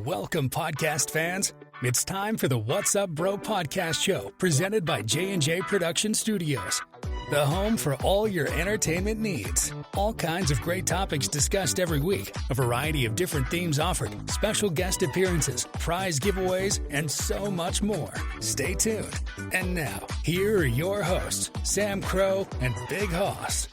Welcome, podcast fans. It's time for the What's Up Bro podcast show presented by J&J Production Studios, the home for all your entertainment needs. All kinds of great topics discussed every week, a variety of different themes offered, special guest appearances, prize giveaways, and so much more. Stay tuned. And now, here are your hosts, Sam Crow and Big Hoss.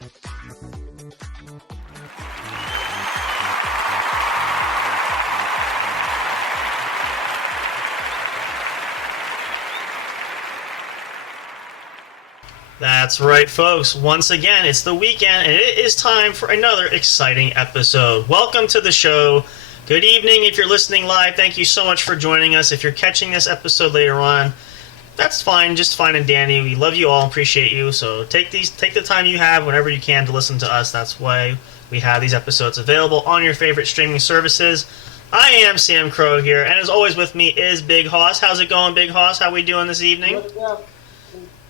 That's right, folks. Once again, it's the weekend, and it is time for another exciting episode. Welcome to the show. Good evening if you're listening live. Thank you so much for joining us. If you're catching this episode later on, that's fine, just fine and dandy. We love you all, appreciate you. So take the time you have whenever you can to listen to us. That's why we have these episodes available on your favorite streaming services. I am Sam Crow here, and as always with me is Big Hoss. How's it going, Big Hoss? How we doing this evening? What's up?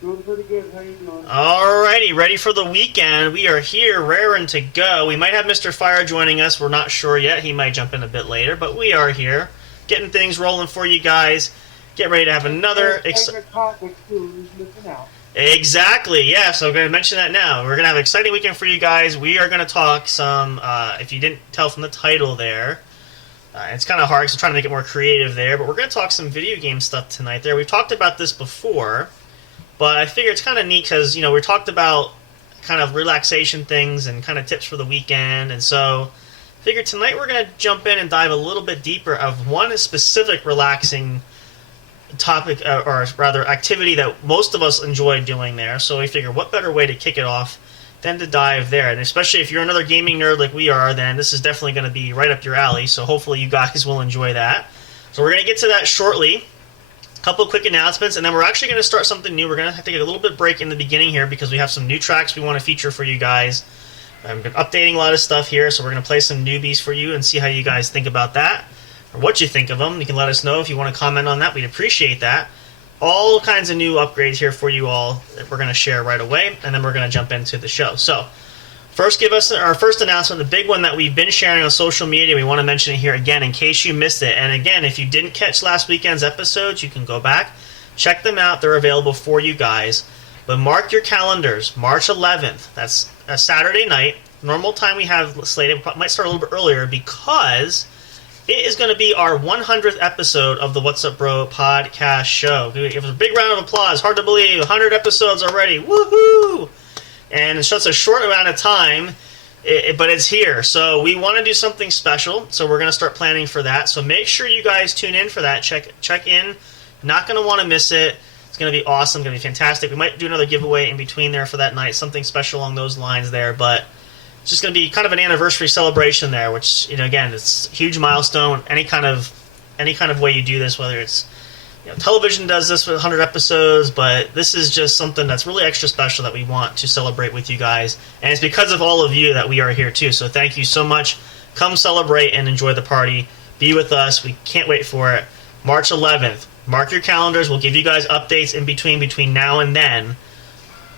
Doing pretty good. How you doing? Alrighty, ready for the weekend. We are here, raring to go. We might have Mr. Fire joining us. We're not sure yet. He might jump in a bit later, but we are here, getting things rolling for you guys. Get ready to have another topic too. Who's missing out? Exactly, yeah. So I'm going to mention that now. We're going to have an exciting weekend for you guys. We are going to talk some, if you didn't tell from the title there, it's kind of hard because I'm trying to make it more creative there, but we're going to talk some video game stuff tonight there. We've talked about this before, but I figure it's kind of neat because, you know, we talked about kind of relaxation things and kind of tips for the weekend. And so I figured tonight we're going to jump in and dive a little bit deeper of one specific relaxing topic, or rather activity that most of us enjoy doing there. So we figure what better way to kick it off than to dive there. And especially if you're another gaming nerd like we are, then this is definitely going to be right up your alley. So hopefully you guys will enjoy that. So we're going to get to that shortly. Couple quick announcements, and then we're actually going to start something new. We're going to have to take a little bit break in the beginning here because we have some new tracks we want to feature for you guys. I've been updating a lot of stuff here, so we're going to play some newbies for you and see how you guys think about that, or what you think of them. You can let us know if you want to comment on that. We'd appreciate that. All kinds of new upgrades here for you all that we're going to share right away, and then we're going to jump into the show. So, first, give us our first announcement, the big one that we've been sharing on social media. We want to mention it here again in case you missed it. And again, if you didn't catch last weekend's episodes, you can go back, check them out. They're available for you guys. But mark your calendars, March 11th. That's a Saturday night. Normal time we have slated. Might start a little bit earlier because it is going to be our 100th episode of the What's Up Bro podcast show. Give us a big round of applause. Hard to believe, 100 episodes already. Woohoo! And it's just a short amount of time, but it's here. So we want to do something special, so we're going to start planning for that. So make sure you guys tune in for that. Check in. Not going to want to miss it. It's going to be awesome. Going to be fantastic. We might do another giveaway in between there for that night, something special along those lines there. But it's just going to be kind of an anniversary celebration there, which, you know, again, it's a huge milestone. Any kind of way you do this, whether it's, you know, television does this with 100 episodes, but this is just something that's really extra special that we want to celebrate with you guys. And it's because of all of you that we are here too. So thank you so much. Come celebrate and enjoy the party. Be with us. We can't wait for it. March 11th. Mark your calendars. We'll give you guys updates in between now and then.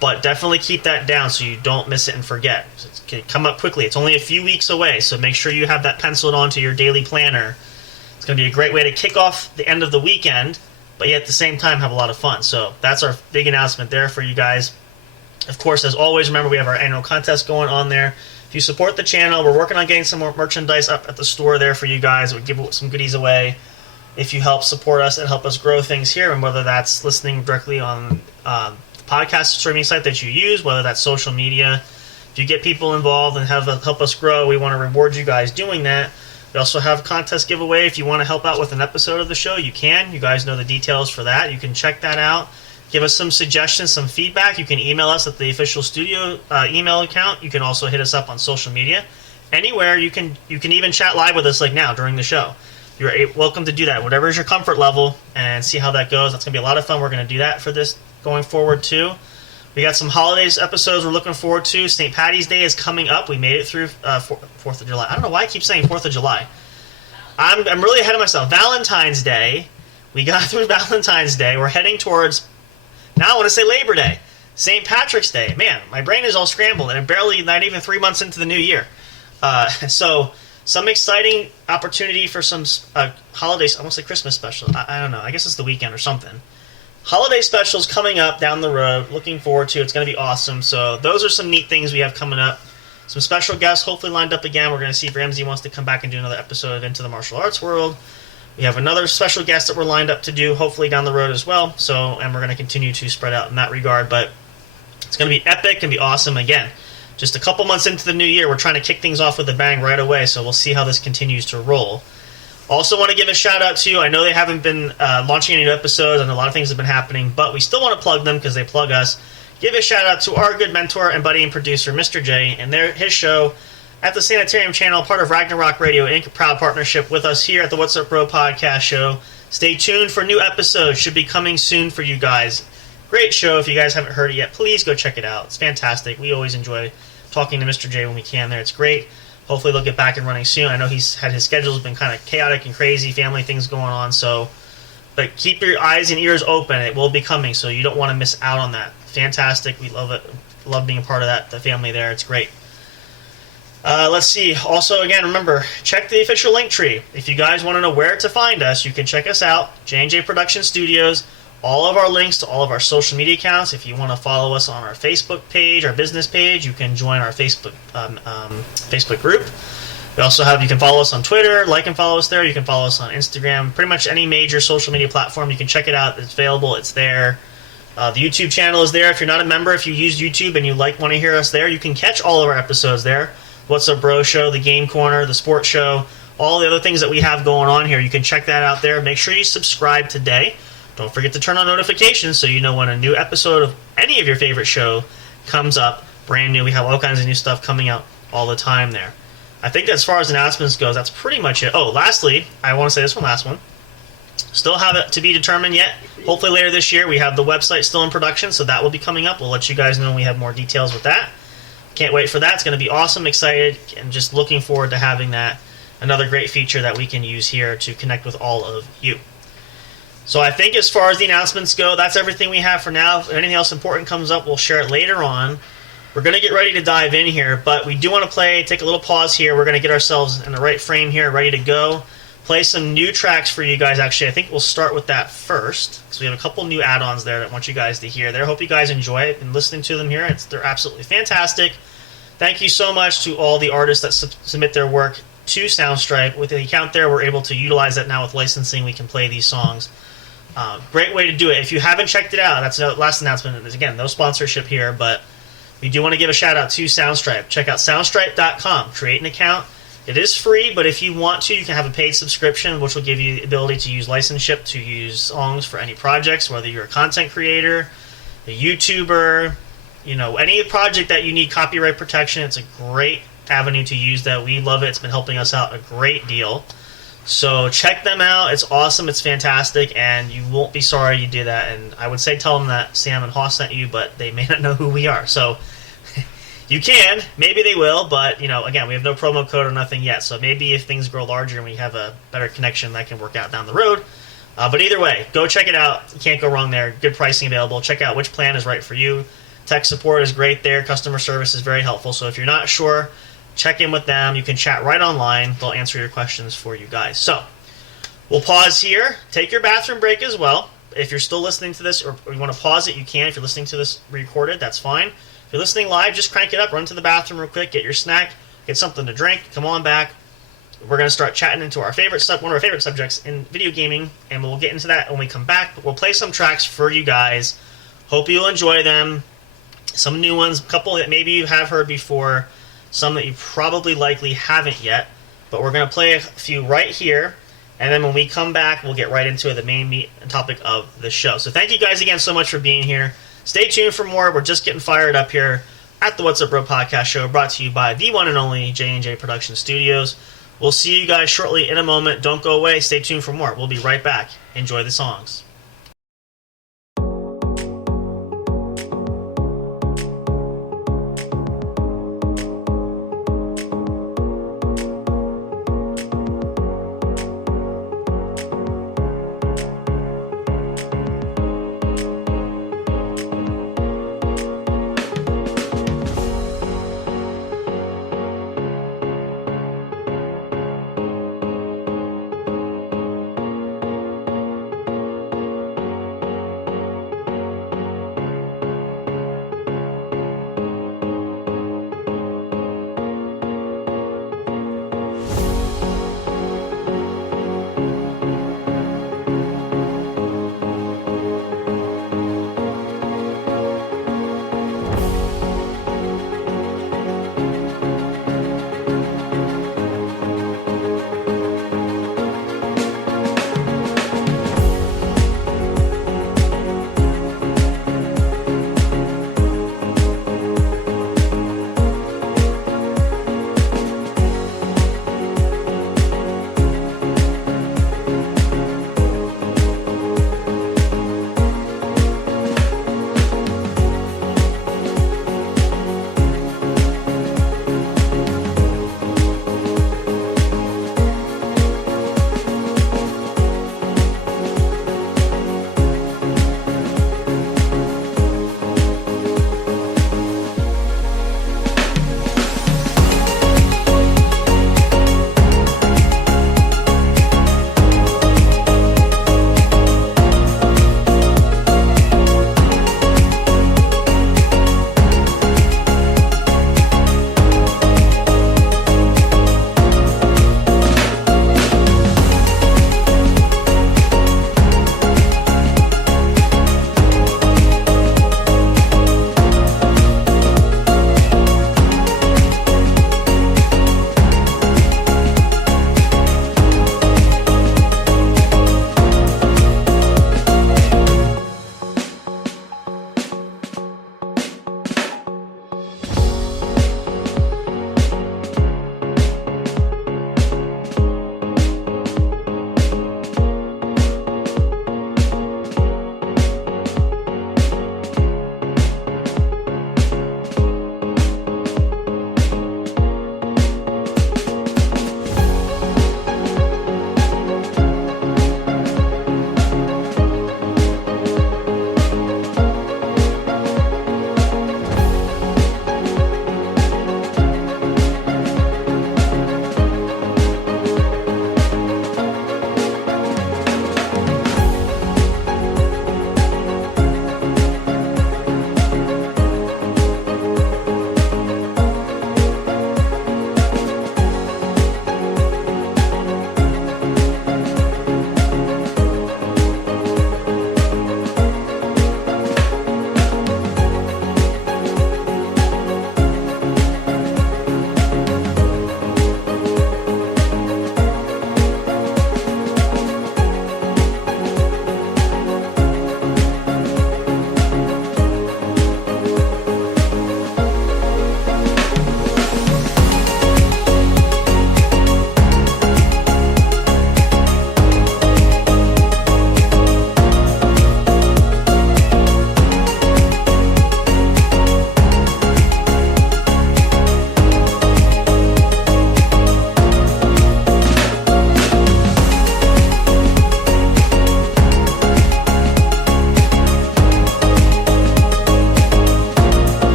But definitely keep that down so you don't miss it and forget. It can come up quickly. It's only a few weeks away, so make sure you have that penciled onto your daily planner. It's going to be a great way to kick off the end of the weekend, but yet at the same time have a lot of fun. So that's our big announcement there for you guys. Of course, as always, remember we have our annual contest going on there. If you support the channel, we're working on getting some more merchandise up at the store there for you guys. We'll give some goodies away if you help support us and help us grow things here, and whether that's listening directly on the podcast streaming site that you use, whether that's social media. If you get people involved and help us grow, we want to reward you guys doing that. We also have a contest giveaway. If you want to help out with an episode of the show, you can. You guys know the details for that. You can check that out. Give us some suggestions, some feedback. You can email us at the official studio email account. You can also hit us up on social media. Anywhere, you can even chat live with us like now during the show. You're welcome to do that. Whatever is your comfort level, and see how that goes. That's going to be a lot of fun. We're going to do that for this going forward too. We got some holidays episodes we're looking forward to. St. Patty's Day is coming up. We made it through 4th of July. I don't know why I keep saying 4th of July. I'm really ahead of myself. Valentine's Day. We got through Valentine's Day. We're heading towards, now I want to say Labor Day. St. Patrick's Day. Man, my brain is all scrambled, and I'm not even 3 months into the new year. So some exciting opportunity for some holidays. I won't say Christmas special. I don't know. I guess it's the weekend or something. Holiday specials coming up down the road. Looking forward to. It's going to be awesome. So those are some neat things we have coming up. Some special guests hopefully lined up again. We're going to see if Ramsey wants to come back and do another episode of Into the Martial Arts World. We have another special guest that we're lined up to do hopefully down the road as well. And we're going to continue to spread out in that regard. But it's going to be epic and be awesome again. Just a couple months into the new year, we're trying to kick things off with a bang right away. So we'll see how this continues to roll. Also want to give a shout out to, I know they haven't been launching any new episodes and a lot of things have been happening, but we still want to plug them because they plug us. Give a shout out to our good mentor and buddy and producer, Mr. J, and his show at the Sanitarium channel, part of Ragnarok Radio Inc., a proud partnership with us here at the What's Up Bro podcast show. Stay tuned for new episodes. Should be coming soon for you guys. Great show. If you guys haven't heard it yet, please go check it out. It's fantastic. We always enjoy talking to Mr. J when we can there. It's great. Hopefully they'll get back and running soon. I know his schedule's been kind of chaotic and crazy, family things going on. But keep your eyes and ears open. It will be coming, so you don't want to miss out on that. Fantastic. We love it. Love being a part of that. The family there. It's great. Let's see. Also, again, remember, check the official link tree. If you guys want to know where to find us, you can check us out. J&J Production Studios. All of our links to all of our social media accounts. If you want to follow us on our Facebook page, our business page, you can join our Facebook group. We also have, you can follow us on Twitter, like and follow us there. You can follow us on Instagram. Pretty much any major social media platform, you can check it out. It's available. It's there. The YouTube channel is there. If you're not a member, if you use YouTube and you want to hear us there, you can catch all of our episodes there. What's Up Bro Show, the Game Corner, the Sports Show, all the other things that we have going on here. You can check that out there. Make sure you subscribe today. Don't forget to turn on notifications so you know when a new episode of any of your favorite show comes up. Brand new. We have all kinds of new stuff coming out all the time there. I think as far as announcements goes, that's pretty much it. Oh, lastly, I want to say this one last one. Still have it to be determined yet. Hopefully later this year. We have the website still in production, so that will be coming up. We'll let you guys know when we have more details with that. Can't wait for that. It's going to be awesome, excited, and just looking forward to having that. Another great feature that we can use here to connect with all of you. So I think as far as the announcements go, that's everything we have for now. If anything else important comes up, we'll share it later on. We're going to get ready to dive in here, but we do want to take a little pause here. We're going to get ourselves in the right frame here, ready to go. Play some new tracks for you guys, actually. I think we'll start with that first, because we have a couple new add-ons there that I want you guys to hear there. Hope you guys enjoy it and listening to them here. They're absolutely fantastic. Thank you so much to all the artists that submit their work to Soundstripe. With the account there, we're able to utilize that now with licensing. We can play these songs. Great way to do it. If you haven't checked it out, that's the last announcement. Again, no sponsorship here, but we do want to give a shout out to Soundstripe. Check out soundstripe.com. Create an account. It is free, but if you want to, you can have a paid subscription, which will give you the ability to use licenseship to use songs for any projects, whether you're a content creator, a YouTuber, any project that you need copyright protection. It's a great avenue to use that. We love it. It's been helping us out a great deal. So check them out. It's awesome. It's fantastic, and you won't be sorry you did that. And I would say tell them that Sam and Hoss sent you, but they may not know who we are. So you can. Maybe they will, but, again, we have no promo code or nothing yet. So maybe if things grow larger and we have a better connection, that can work out down the road. But either way, go check it out. You can't go wrong there. Good pricing available. Check out which plan is right for you. Tech support is great there. Customer service is very helpful. So if you're not sure, check in with them. You can chat right online. They'll answer your questions for you guys. So we'll pause here. Take your bathroom break as well. If you're still listening to this or you want to pause it, you can. If you're listening to this recorded, that's fine. If you're listening live, just crank it up. Run to the bathroom real quick. Get your snack. Get something to drink. Come on back. We're going to start chatting into one of our favorite subjects in video gaming, and we'll get into that when we come back. But we'll play some tracks for you guys. Hope you'll enjoy them. Some new ones, a couple that maybe you have heard before, some that you probably likely haven't yet, but we're going to play a few right here, and then when we come back, we'll get right into the main meat and topic of the show. So thank you guys again so much for being here. Stay tuned for more. We're just getting fired up here at the What's Up Bro podcast show, brought to you by the one and only J&J Production Studios. We'll see you guys shortly in a moment. Don't go away. Stay tuned for more. We'll be right back. Enjoy the songs.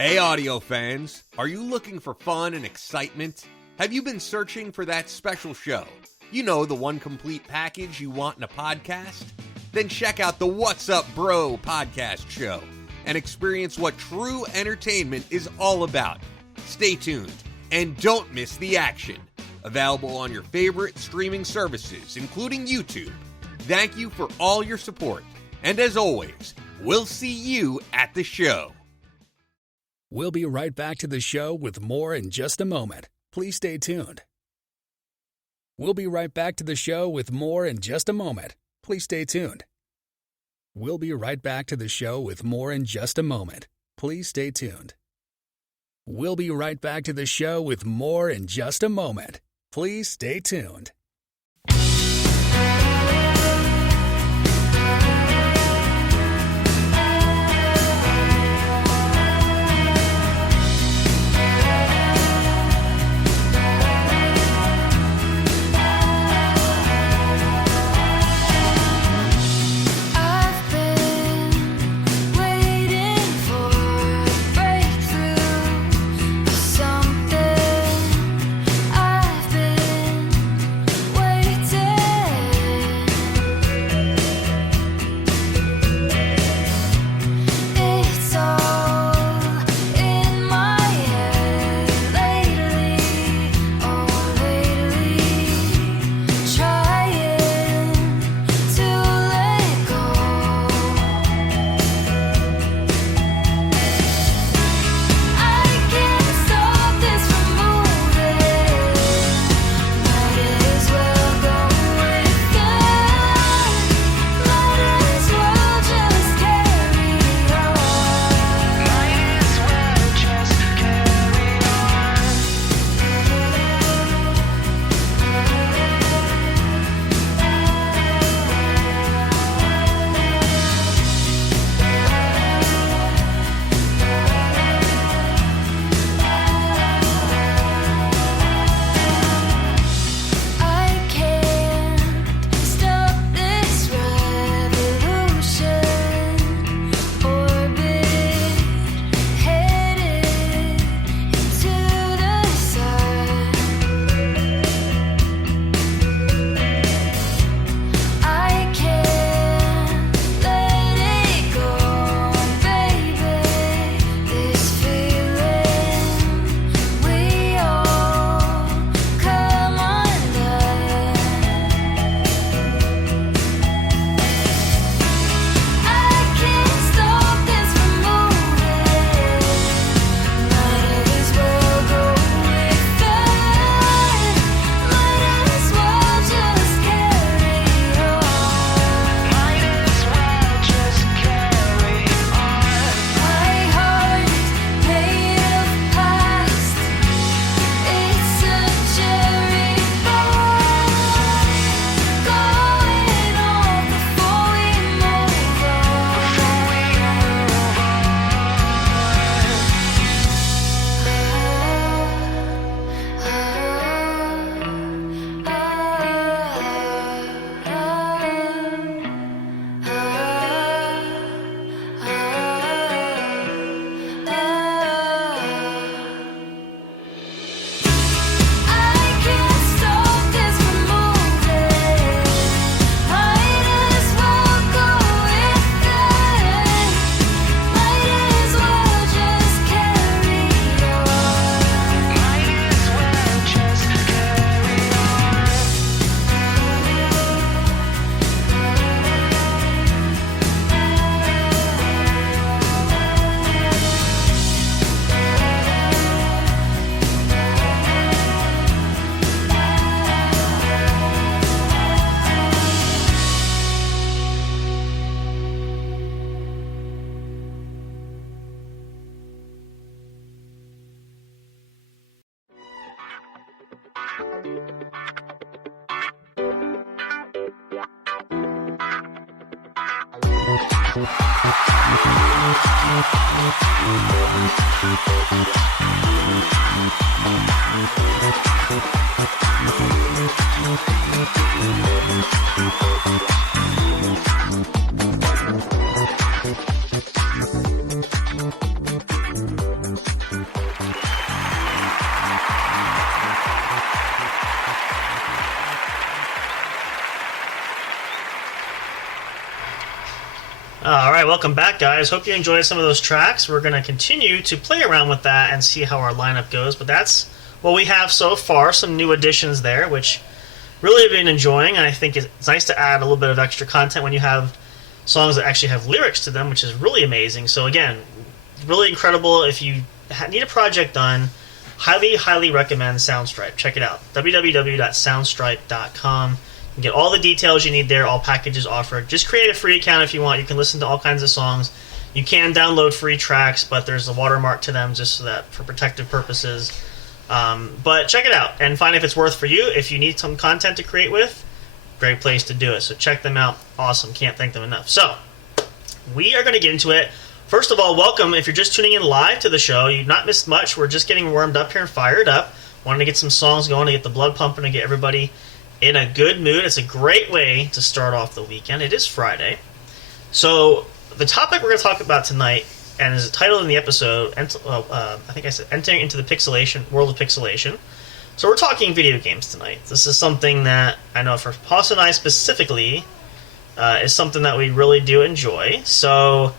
Hey audio fans, are you looking for fun and excitement? Have you been searching for that special show? You know, the one complete package you want in a podcast? Then check out the What's Up Bro podcast show and experience what true entertainment is all about. Stay tuned and don't miss the action. Available on your favorite streaming services, including YouTube. Thank you for all your support. And as always, we'll see you at the show. We'll be right back to the show with more in just a moment. Please stay tuned. We'll be right back to the show with more in just a moment. Please stay tuned. We'll be right back to the show with more in just a moment. Please stay tuned. We'll be right back to the show with more in just a moment. Please stay tuned. All right, welcome back, guys. Hope you enjoyed some of those tracks. We're going to continue to play around with that and see how our lineup goes, but that's what we have so far. Some new additions there, which really have been enjoying, and I think it's nice to add a little bit of extra content when you have songs that actually have lyrics to them, which is really amazing. So again, really incredible. If you need a project done, highly recommend Soundstripe. Check it out, www.soundstripe.com. You can get all the details you need there, all packages offered. Just create a free account if you want. You can listen to all kinds of songs. You can download free tracks, but there's a watermark to them just so that for protective purposes. But check it out and find if it's worth for you. If you need some content to create with, great place to do it. So check them out. Awesome. Can't thank them enough. So we are going to get into it. First of all, welcome. If you're just tuning in live to the show, you've not missed much. We're just getting warmed up here and fired up. Wanting to get some songs going, to get the blood pumping, to get everybody in a good mood. It's a great way to start off the weekend. It is Friday. So the topic we're going to talk about tonight, and is titled in the episode, I think I said, Entering into the Pixilation, World of Pixilation. So we're talking video games tonight. This is something that I know for Poss and I specifically is something that we really do enjoy. So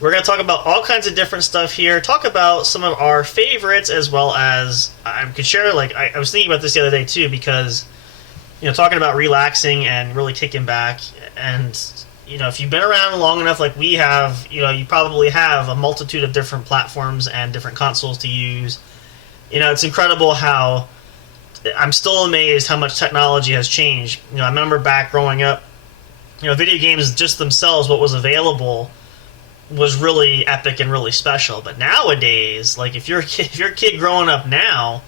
we're going to talk about all kinds of different stuff here, talk about some of our favorites, as well as I could share, like, I was thinking about this the other day too, because talking about relaxing and really kicking back, and if you've been around long enough like we have, you probably have a multitude of different platforms and different consoles to use. It's incredible how I'm still amazed how much technology has changed. I remember back growing up, video games just themselves, what was available was really epic and really special. But nowadays, like if you're a kid growing up now,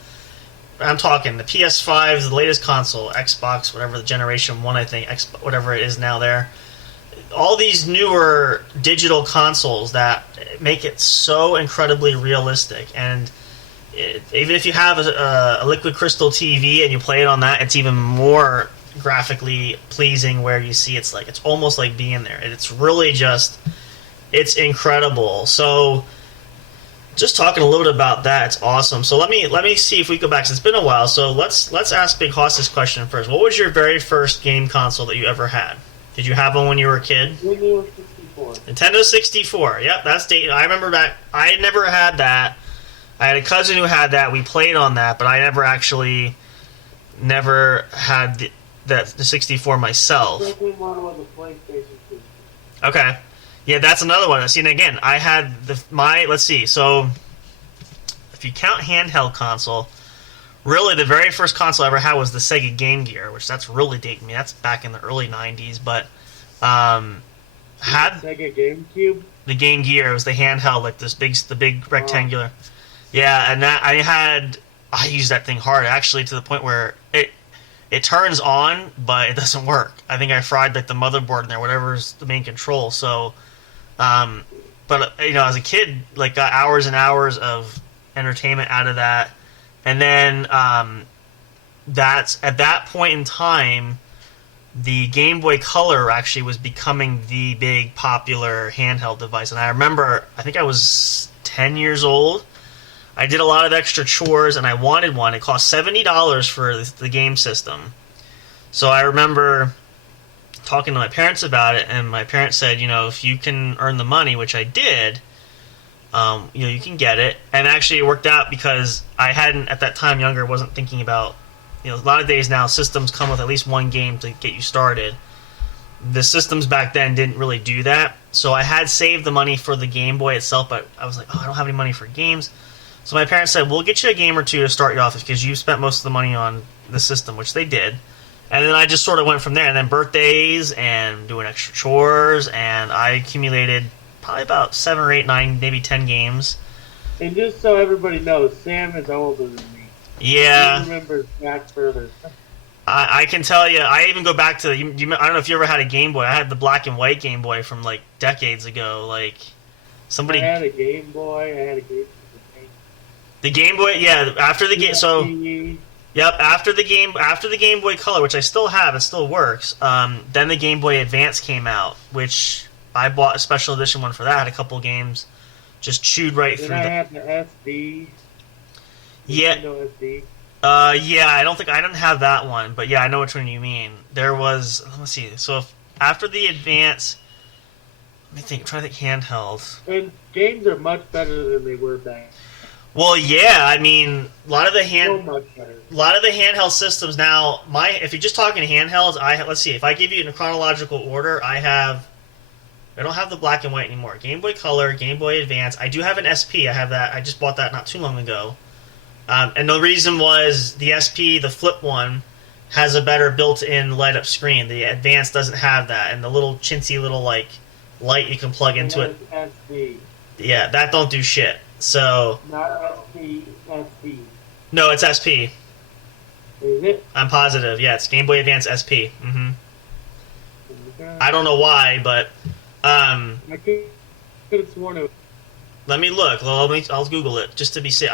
I'm talking the PS5, the latest console, Xbox, whatever the Generation 1, I think, whatever it is now there. All these newer digital consoles that make it so incredibly realistic. And even if you have a liquid crystal TV and you play it on that, it's even more graphically pleasing, where you see it's almost like being there. It's really it's incredible. So just talking a little bit about that, it's awesome. So let me see if we go back. It's been a while, so let's ask Big Hoss this question first. What was your very first game console that you ever had? Did you have one when you were a kid? Nintendo 64. Nintendo 64. Yep, that's dated. I remember that. I never had that. I had a cousin who had that. We played on that, but I never had the 64 myself. Second one was a PlayStation 2. Okay. Yeah, that's another one. See, and again, I had let's see, so if you count handheld console, really the very first console I ever had was the Sega Game Gear, which that's really dating me. That's back in the early 90s, but had Sega GameCube? the Game Gear. It was the handheld, like the big rectangular. Yeah, and that I used that thing hard, actually, to the point where it turns on, but it doesn't work. I think I fried like the motherboard in there, whatever's the main control. So, but as a kid, like got hours and hours of entertainment out of that, and then that's at that point in time, the Game Boy Color actually was becoming the big popular handheld device. And I remember, I think I was 10 years old. I did a lot of extra chores, and I wanted one. It cost $70 for the game system. So I remember talking to my parents about it, and my parents said, if you can earn the money, which I did, you can get it. And actually it worked out because I hadn't, at that time, wasn't thinking about, a lot of days now, systems come with at least one game to get you started. The systems back then didn't really do that. So I had saved the money for the Game Boy itself, but I was like, I don't have any money for games. So my parents said, we'll get you a game or two to start you off because you spent most of the money on the system, which they did. And then I just sort of went from there. And then birthdays and doing extra chores, and I accumulated probably about 7 or 8, 9, maybe 10 games. And just so everybody knows, Sam is older than me. Yeah. He remembers back further. I can tell you, I even go back to, I don't know if you ever had a Game Boy. I had the black and white Game Boy from like decades ago. Like somebody. I had a Game Boy. I had a Game Boy. The Game Boy, yeah. After the game, so yep. After the Game Boy Color, which I still have, it still works. Then the Game Boy Advance came out, which I bought a special edition one for that. Had a couple games, just chewed right through. Then I had the SD. Yeah. Nintendo SD. Yeah. I didn't have that one, but yeah, I know which one you mean. There was. Let's see. So after the Advance, Let me think. I'm trying to think handheld. And games are much better than they were back. Well, yeah. I mean, a lot of the So much better. handheld systems now. If you're just talking handhelds, let's see. If I give you in a chronological order, I don't have the black and white anymore. Game Boy Color, Game Boy Advance. I do have an SP. I have that. I just bought that not too long ago. And the reason was the SP, the flip one, has a better built-in light-up screen. The Advance doesn't have that, and the little chintzy little light you can plug into it. SP. Yeah, that don't do shit. So Not SP, SP. no, it's SP. Is it? I'm positive. Yeah, it's Game Boy Advance SP. Mm-hmm. Okay. I don't know why, but I could have sworn it. let me look. I'll Google it just to be safe.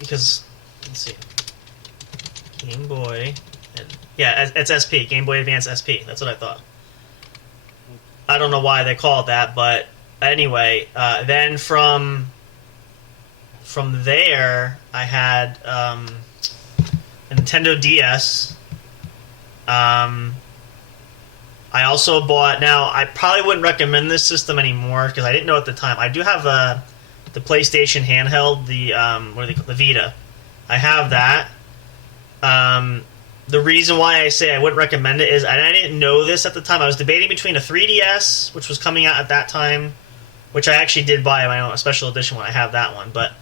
Let's see. Game Boy. Yeah, it's SP. Game Boy Advance SP. That's what I thought. I don't know why they call it that, but anyway. Then from there, I had a Nintendo DS. I also bought. Now, I probably wouldn't recommend this system anymore because I didn't know at the time. I do have the PlayStation handheld, the Vita. I have that. The reason why I say I wouldn't recommend it is, and I didn't know this at the time. I was debating between a 3DS, which was coming out at that time, which I actually did buy my own a special edition when I have that one, but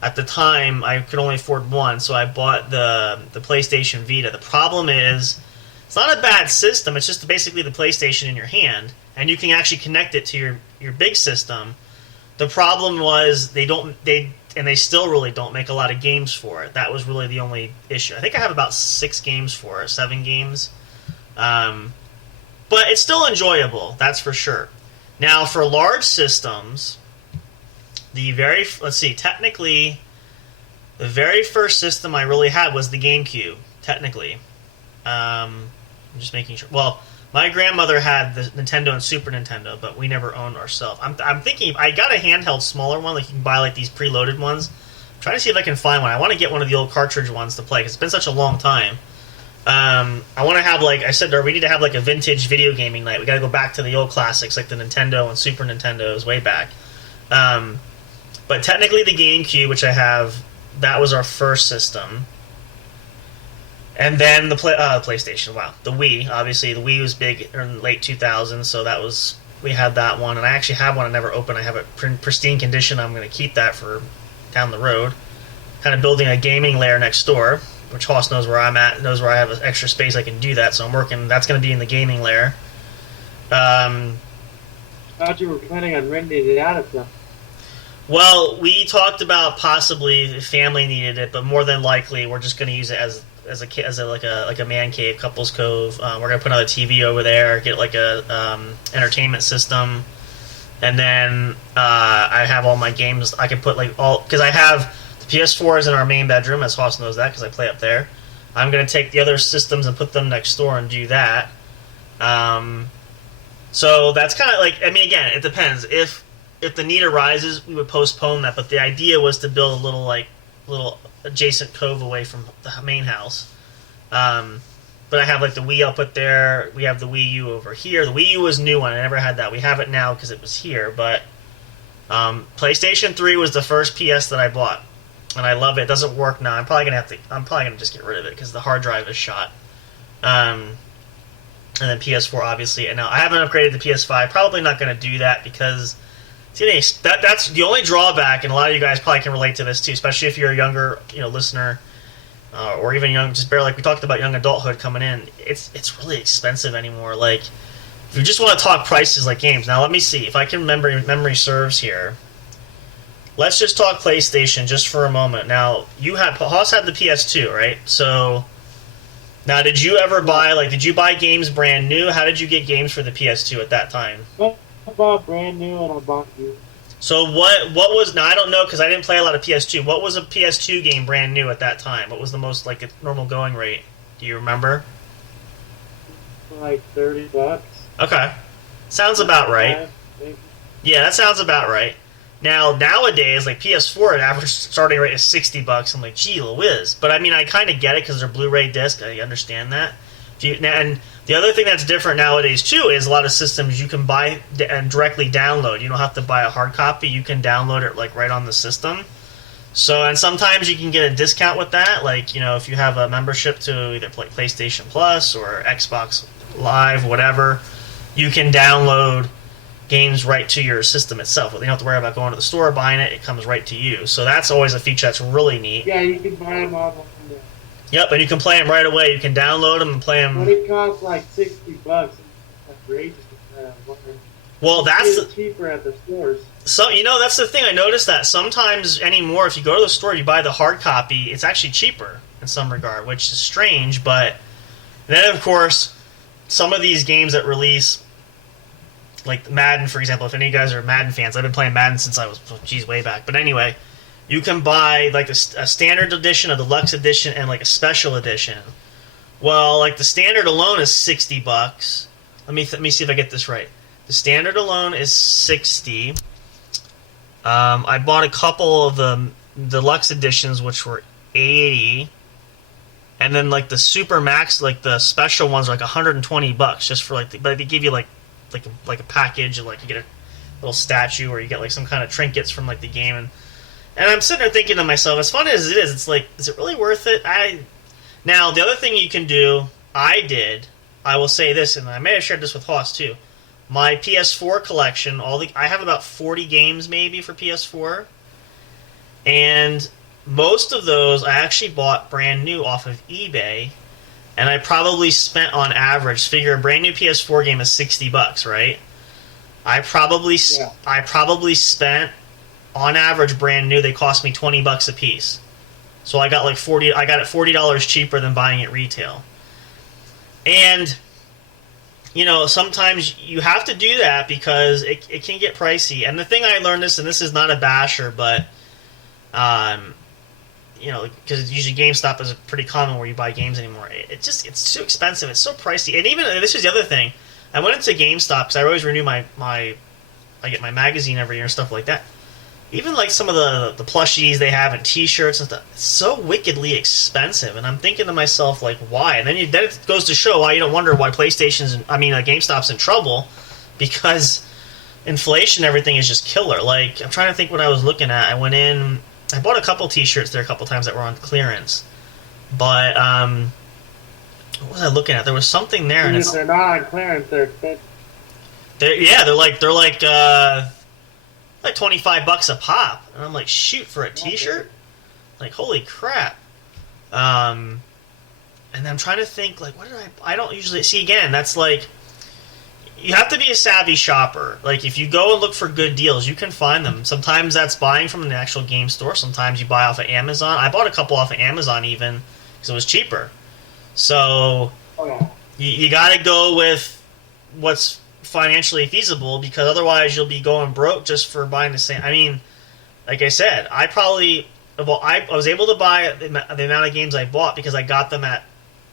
at the time I could only afford one, so I bought the PlayStation Vita. The problem is, it's not a bad system. It's just basically the PlayStation in your hand, and you can actually connect it to your big system. The problem was they still really don't make a lot of games for it. That was really the only issue. I think I have about 6 games for it, 7 games. But it's still enjoyable, that's for sure. Now, for large systems, technically, the very first system I really had was the GameCube, technically. I'm just making sure. Well, my grandmother had the Nintendo and Super Nintendo, but we never owned ourselves. I'm thinking, I got a handheld smaller one, like you can buy like these preloaded ones. I'm trying to see if I can find one. I want to get one of the old cartridge ones to play, because it's been such a long time. I want to have, like I said, we need to have like a vintage video gaming night. We got to go back to the old classics, like the Nintendo and Super Nintendos way back. But technically the GameCube, which I have, that was our first system. And then the PlayStation, wow. The Wii, obviously. The Wii was big in late 2000s, so we had that one. And I actually have one I never opened. I have it in pristine condition. I'm going to keep that for down the road. Kind of building a gaming lair next door, which Hoss knows where I'm at, knows where I have extra space I can do that. So I'm working, that's going to be in the gaming lair. I thought you were planning on renting it out of them. Well, we talked about possibly if family needed it, but more than likely we're just going to use it as a man cave, couples cove. We're gonna put another TV over there, get like a entertainment system, and then I have all my games. I can put because I have the PS4 is in our main bedroom, as Hoss knows that because I play up there. I'm gonna take the other systems and put them next door and do that. So that's kind of like, I mean, again, it depends. If the need arises, we would postpone that. But the idea was to build a little adjacent cove away from the main house. But I have like the Wii I'll put there. We have the Wii U over here. The Wii U was a new one. I never had that. We have it now because it was here. But PlayStation 3 was the first PS that I bought, and I love it. It doesn't work now. I'm probably gonna just get rid of it because the hard drive is shot. And then PS4 obviously. And now I haven't upgraded the PS5. Probably not gonna do that because that's the only drawback, and a lot of you guys probably can relate to this too, especially if you're a younger, listener, or even young, just barely, like we talked about young adulthood coming in. It's really expensive anymore. Like, if you just want to talk prices like games, now let me see if I can memory serves here. Let's just talk PlayStation just for a moment. Now, Hoss had the PS2, right? So, now did you ever did you buy games brand new? How did you get games for the PS2 at that time? I bought brand new and I bought you. So what was, now I don't know because I didn't play a lot of PS2. What was a PS2 game brand new at that time? What was the most like a normal going rate? Do you remember? Like $30. Okay. Sounds about right. Yeah, that sounds about right. Nowadays, like PS4, average starting rate is $60. I'm like, gee Louise. But I mean, I kind of get it because they're Blu-ray disc. I understand that. And the other thing that's different nowadays too is a lot of systems you can buy and directly download. You don't have to buy a hard copy. You can download it like right on the system. So, and sometimes you can get a discount with that. Like, you know, if you have a membership to either PlayStation Plus or Xbox Live, whatever, you can download games right to your system itself. You don't have to worry about going to the store, buying it. It comes right to you. So that's always a feature that's really neat. Yeah, you can buy them off of there. Yep, and you can play them right away. You can download them and play them. But it costs like $60. That's outrageous. Well, that's cheaper at the stores. So, you know, that's the thing. I noticed that sometimes anymore, if you go to the store, you buy the hard copy, it's actually cheaper in some regard, which is strange. But then, of course, some of these games that release, like Madden, for example, if any of you guys are Madden fans, I've been playing Madden since I was, way back. But anyway, you can buy like a standard edition, a deluxe edition, and like a special edition. Well, like the standard alone is $60. Let me see if I get this right. The standard alone is $60. I bought a couple of the deluxe editions, which were $80, and then like the super max, like the special ones, are like $120 just for like. But they give you like a package, and like you get a little statue, or you get like some kind of trinkets from like the game, and I'm sitting there thinking to myself, as fun as it is, it's like, is it really worth it? Now the other thing you can do, I will say this, and I may have shared this with Hoss too. My PS4 collection, I have about 40 games maybe for PS4, and most of those I actually bought brand new off of eBay, and I probably spent on average, figure a brand new PS4 game is $60, right? I probably spent on average brand new, they cost me $20 a piece. So I got like I got it $40 cheaper than buying it retail. And you know, sometimes you have to do that because it can get pricey. And the thing I learned this, and this is not a basher, but, you know, because usually GameStop is pretty common where you buy games anymore. It's too expensive. It's so pricey. And even, this is the other thing, I went into GameStop because I always renew I get my magazine every year and stuff like that. Even like some of the plushies they have and T-shirts and stuff, it's so wickedly expensive. And I'm thinking to myself, like, why? And then it goes to show why you don't wonder why GameStop's in trouble, because inflation, everything is just killer. Like, I'm trying to think what I was looking at. I went in, I bought a couple T-shirts there a couple times that were on clearance, but what was I looking at? There was something there, and they're not on clearance. They're expensive. They're like $25 a pop, and I'm like, shoot, for a T-shirt, like, holy crap. And I'm trying to think, like, what did I don't usually see. Again, that's like, you have to be a savvy shopper. Like, if you go and look for good deals, you can find them. Sometimes that's buying from an actual game store. Sometimes you buy off of Amazon. I bought a couple off of Amazon even because it was cheaper. So you got to go with what's financially feasible, because otherwise you'll be going broke just for buying the same. I mean, like I said, I was able to buy the amount of games I bought because I got them at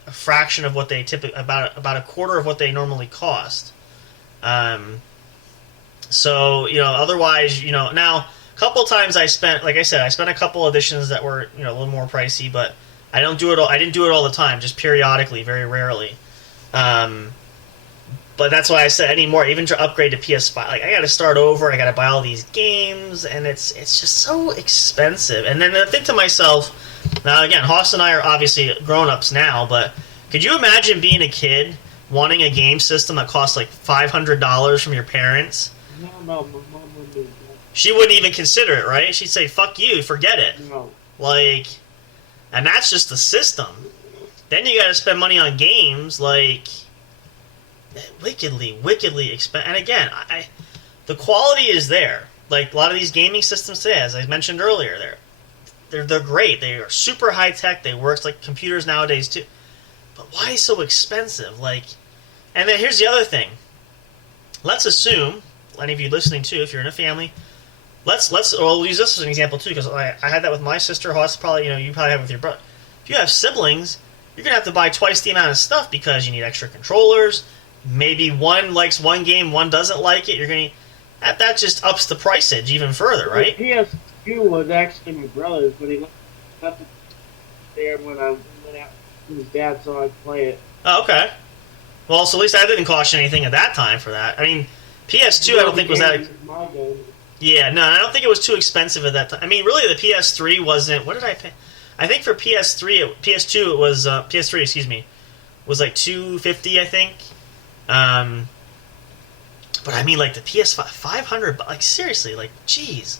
a fraction of what they typically, about a quarter of what they normally cost. So, you know, otherwise, you know, now a couple times I spent a couple editions that were, you know, a little more pricey, but I didn't do it all the time, just periodically, very rarely. But that's why I said anymore, even to upgrade to PS5, like, I got to start over, I got to buy all these games, and it's just so expensive. And then I think to myself, now again, Hoss and I are obviously grown-ups now, but could you imagine being a kid wanting a game system that costs like $500 from your parents? No, my mom wouldn't do that. She wouldn't even consider it, right? She'd say, fuck you, forget it. No. Like, and that's just the system. Then you got to spend money on games, like, wickedly expensive. And again, the quality is there. Like, a lot of these gaming systems today, as I mentioned earlier, they're great. They are super high tech. They work like computers nowadays too. But why so expensive? Like, and then here's the other thing. Let's assume, any of you listening too, if you're in a family, we'll use this as an example too, because I had that with my sister. Hoss, probably, you know, you probably have it with your brother. If you have siblings, you're gonna have to buy twice the amount of stuff because you need extra controllers. Maybe one likes one game, one doesn't like it. That just ups the priceage even further, right? The PS2 was actually my brother's, but he left it there when I went out with his dad, so I'd play it. Oh, okay. Well, so at least that didn't cost you anything at that time for that. I mean, PS2 I don't think was that... Yeah, no, I don't think it was too expensive at that time. I mean, really, the PS3 wasn't... What did I pay? I think for PS2 it was... PS3, excuse me, was like $250, I think. But I mean, like, the PS5, $500, like, seriously, like, jeez.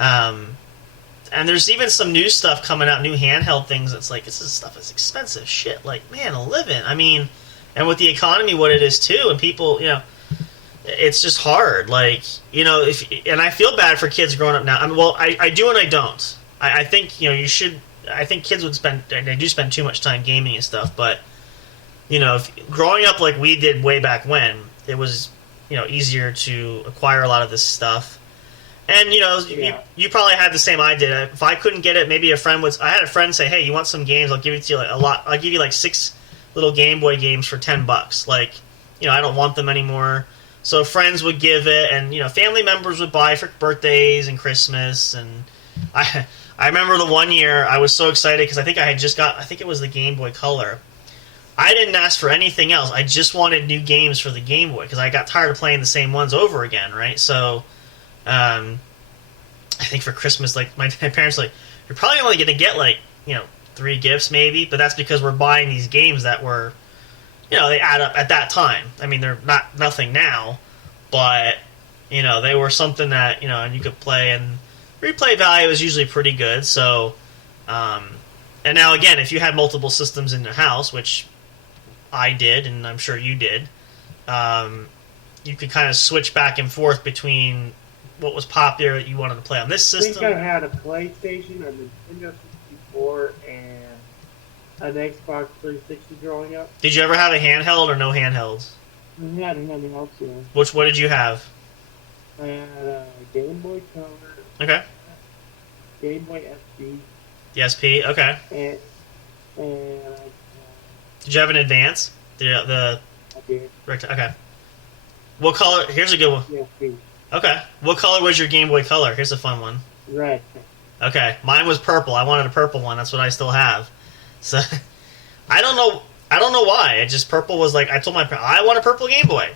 And there's even some new stuff coming out, new handheld things. It's like, this stuff is expensive shit. Like, man, a living. I mean, and with the economy, what it is too, and people, it's just hard. Like, and I feel bad for kids growing up now. I mean, well, I do and I don't. I think, you should. I think kids they do spend too much time gaming and stuff. But, growing up like we did way back when, it was, easier to acquire a lot of this stuff. And, you probably had the same I did. If I couldn't get it, maybe I had a friend say, hey, you want some games? I'll give it to you like a lot. I'll give you like 6 little Game Boy games for $10. Like, I don't want them anymore. So friends would give it, and, family members would buy for birthdays and Christmas. And I remember the one year I was so excited because I think I think it was the Game Boy Color. I didn't ask for anything else. I just wanted new games for the Game Boy because I got tired of playing the same ones over again, right? So, I think for Christmas, like, my parents were like, you're probably only going to get, like, 3 gifts maybe, but that's because we're buying these games that were, they add up at that time. I mean, they're nothing now, but, they were something that, and you could play, and replay value is usually pretty good, so, and now again, if you had multiple systems in the house, which I did, and I'm sure you did, you could kind of switch back and forth between what was popular that you wanted to play on this system. I think I had a PlayStation, a Nintendo 64, and an Xbox 360 growing up. Did you ever have a handheld or no handhelds? I had nothing else. What did you have? I had a Game Boy Color. Okay. Game Boy SP. The SP, okay. And did you have an Advance? I did. Okay. What color? Here's a good one. PSP. Okay. What color was your Game Boy Color? Here's a fun one. Red. Okay. Mine was purple. I wanted a purple one. That's what I still have. So, I don't know why. It just, purple was like, I told my parents, I want a purple Game Boy.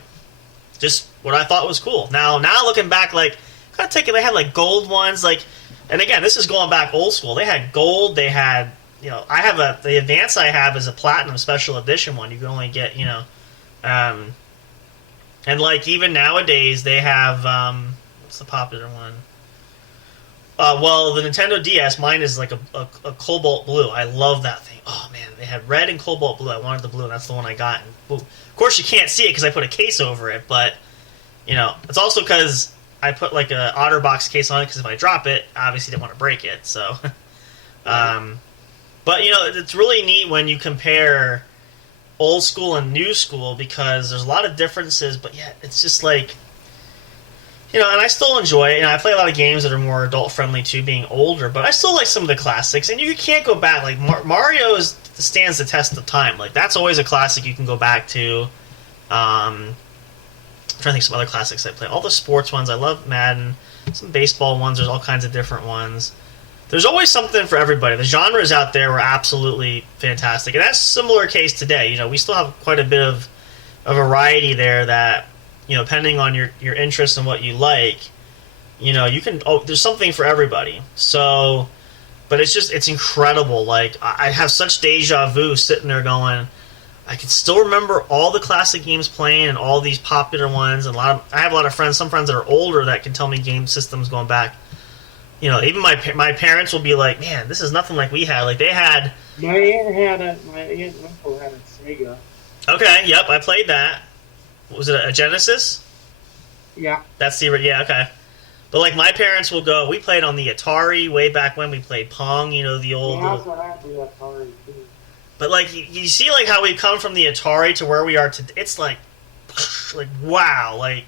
Just what I thought was cool. Now looking back, like, they had like gold ones, like, and again, this is going back old school. They had gold, they had, the Advance I have is a Platinum Special Edition one. You can only get, and like, even nowadays, they have, what's the popular one? Well, the Nintendo DS, mine is like a cobalt blue. I love that thing. Oh, man, they had red and cobalt blue. I wanted the blue, and that's the one I got. And, of course, you can't see it because I put a case over it, but, it's also because I put like a OtterBox case on it because if I drop it, I obviously didn't want to break it, so. But, it's really neat when you compare old school and new school because there's a lot of differences, but yet it's just like, and I still enjoy it. I play a lot of games that are more adult-friendly too, being older, but I still like some of the classics, and you can't go back. Like, Mario stands the test of time. Like, that's always a classic you can go back to. I'm trying to think of some other classics I play. All the sports ones. I love Madden. Some baseball ones. There's all kinds of different ones. There's always something for everybody. The genres out there were absolutely fantastic. And that's a similar case today. We still have quite a bit of a variety there that, depending on your interests and what you like, you can, there's something for everybody. So, but it's incredible. Like, I have such deja vu sitting there going, I can still remember all the classic games playing and all these popular ones. And I have a lot of friends, some friends that are older that can tell me game systems going back. Even my parents will be like, man, this is nothing like we had. Like, they had... My aunt and uncle had a Sega. Okay, yep, I played that. Was it a Genesis? Yeah. That's the... Yeah, okay. But, like, my parents will go... We played on the Atari way back when we played Pong, the old... Yeah, that's what I had the Atari, too. But, like, you see, like, how we've come from the Atari to where we are today. It's like, wow, like...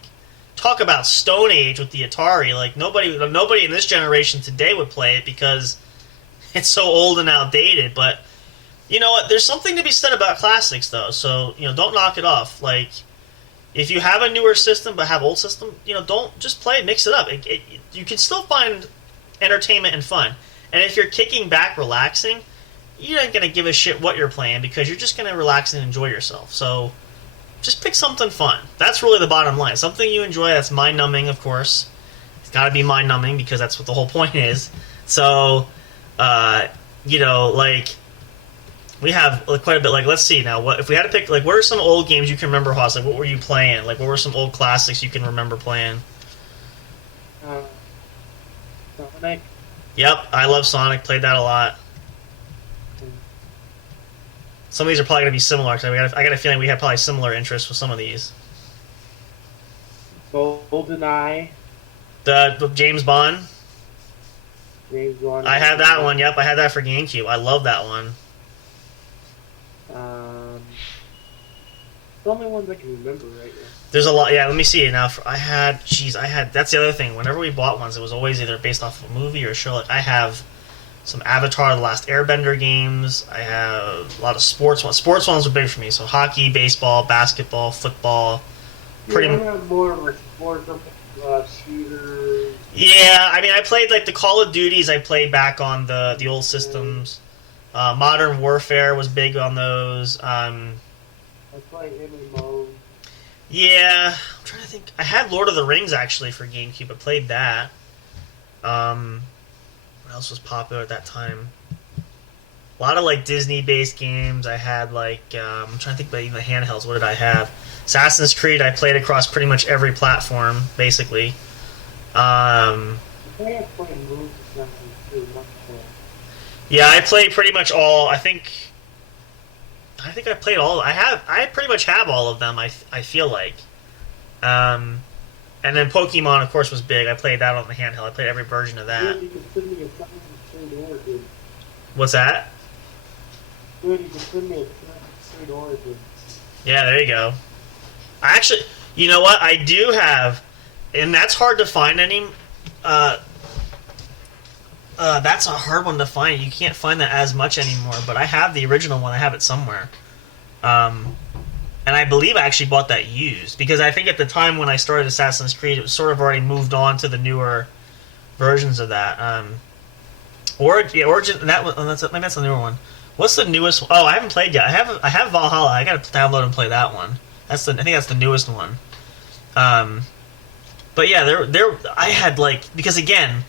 Talk about Stone Age with the Atari. Like, nobody in this generation today would play it because it's so old and outdated. But you know what? There's something to be said about classics, though. So don't knock it off. Like, if you have a newer system but have old system, don't just play it. Mix it up. You can still find entertainment and fun. And if you're kicking back, relaxing, you ain't gonna give a shit what you're playing because you're just gonna relax and enjoy yourself. So just pick something fun. That's really the bottom line. Something you enjoy that's mind-numbing, of course. It's got to be mind-numbing because that's what the whole point is. So, like, we have quite a bit. Like, let's see now. What if we had to pick? Like, what are some old games you can remember, Hoss? Like, what were you playing? Like, what were some old classics you can remember playing? Sonic. Yep, I love Sonic. Played that a lot. Some of these are probably going to be similar. Cause I got a feeling we had probably similar interests with some of these. GoldenEye. The James Bond. James Bond. I had that one. Yep, I had that for GameCube. I love that one. The only ones I can remember right now. There's a lot. Yeah, let me see now. That's the other thing. Whenever we bought ones, it was always either based off of a movie or a show. Like I have some Avatar: The Last Airbender games. I have a lot of sports ones. Sports ones are big for me. So hockey, baseball, basketball, football. I have more of a sports shooter. Yeah, I mean, I played like the Call of Duties. I played back on the old systems. Modern Warfare was big on those. I played MMO. Yeah, I'm trying to think. I had Lord of the Rings actually for GameCube. I played that. What else was popular at that time? A lot of like Disney-based games. I had like I'm trying to think about even the handhelds. What did I have? Assassin's Creed. I played across pretty much every platform, basically. I think I played movies too. Yeah, I played pretty much all. I think I played all. I pretty much have all of them. I feel like. And then Pokemon, of course, was big. I played that on the handheld. I played every version of that. You can send me a Trade Origin. What's that? You can send me a Trade Origin. Yeah, there you go. I actually, you know what? I do have, and that's hard to find any. That's a hard one to find. You can't find that as much anymore. But I have the original one. I have it somewhere. And I believe I actually bought that used because I think at the time when I started Assassin's Creed, it was sort of already moved on to the newer versions of that. Origin. That one. Maybe that's the newer one. What's the newest? Oh, I haven't played yet. I have Valhalla. I gotta download and play that one. I think that's the newest one. But yeah, I had like because again,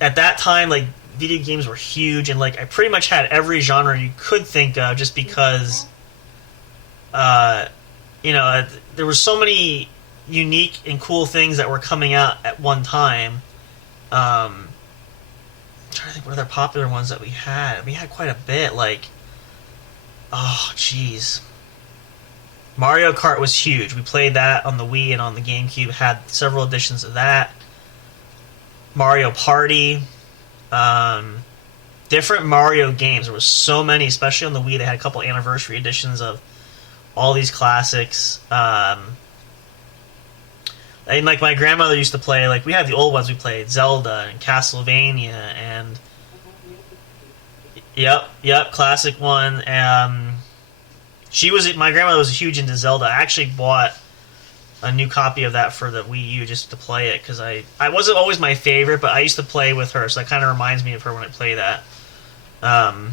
at that time like video games were huge and like I pretty much had every genre you could think of just because. There were so many unique and cool things that were coming out at one time. I'm trying to think what other popular ones that we had. We had quite a bit. Like, oh, jeez. Mario Kart was huge. We played that on the Wii and on the GameCube. Had several editions of that. Mario Party. Different Mario games. There were so many, especially on the Wii. They had a couple anniversary editions of all these classics. And like my grandmother used to play, like we had the old ones we played, Zelda and Castlevania and yep, classic one. My grandmother was huge into Zelda. I actually bought a new copy of that for the Wii U just to play it because I wasn't always my favorite, but I used to play with her, so that kind of reminds me of her when I play that. Trying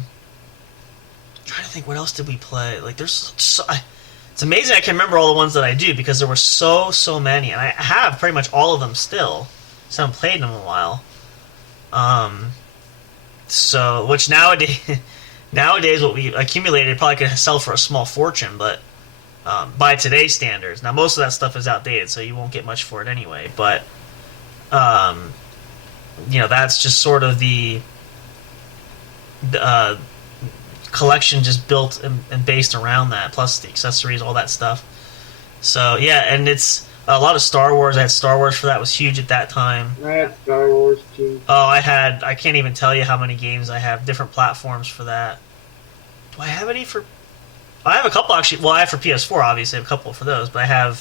to think, what else did we play? Like, it's amazing I can remember all the ones that I do because there were so many, and I have pretty much all of them still. So I haven't played them in a while. Which nowadays what we accumulated probably could sell for a small fortune, but by today's standards, now most of that stuff is outdated, so you won't get much for it anyway. But that's just sort of the collection just built and based around that, plus the accessories, all that stuff. So yeah, and it's a lot of Star Wars. I had Star Wars for that, was huge at that time. I had Star Wars too. Oh, I can't even tell you how many games I have, different platforms for that. Do I have any for... I have a couple actually. Well, I have for PS4 obviously, I have a couple for those, but I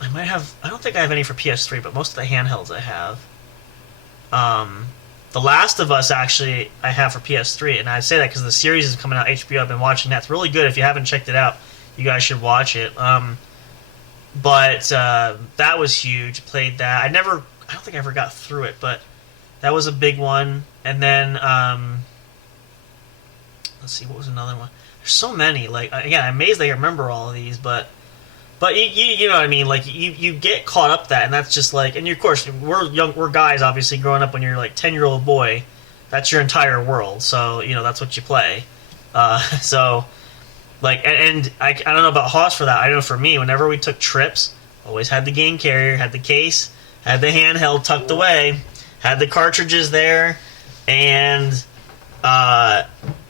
don't think I have any for PS3, but most of the handhelds I have. The Last of Us, actually, I have for PS3, and I say that because the series is coming out, HBO, I've been watching that. It's really good. If you haven't checked it out, you guys should watch it. But that was huge. Played that. I don't think I ever got through it, but that was a big one. And then, let's see, what was another one? There's so many. Like, again, I'm amazed I remember all of these, but you know what I mean. Like, you get caught up that, and that's just like, and of course we're guys, obviously, growing up when you're like 10-year-old boy. That's your entire world. So that's what you play. So like, and I don't know about Hoss for that. I know for me, whenever we took trips, always had the game carrier, had the case, had the handheld tucked away, had the cartridges there, and I'm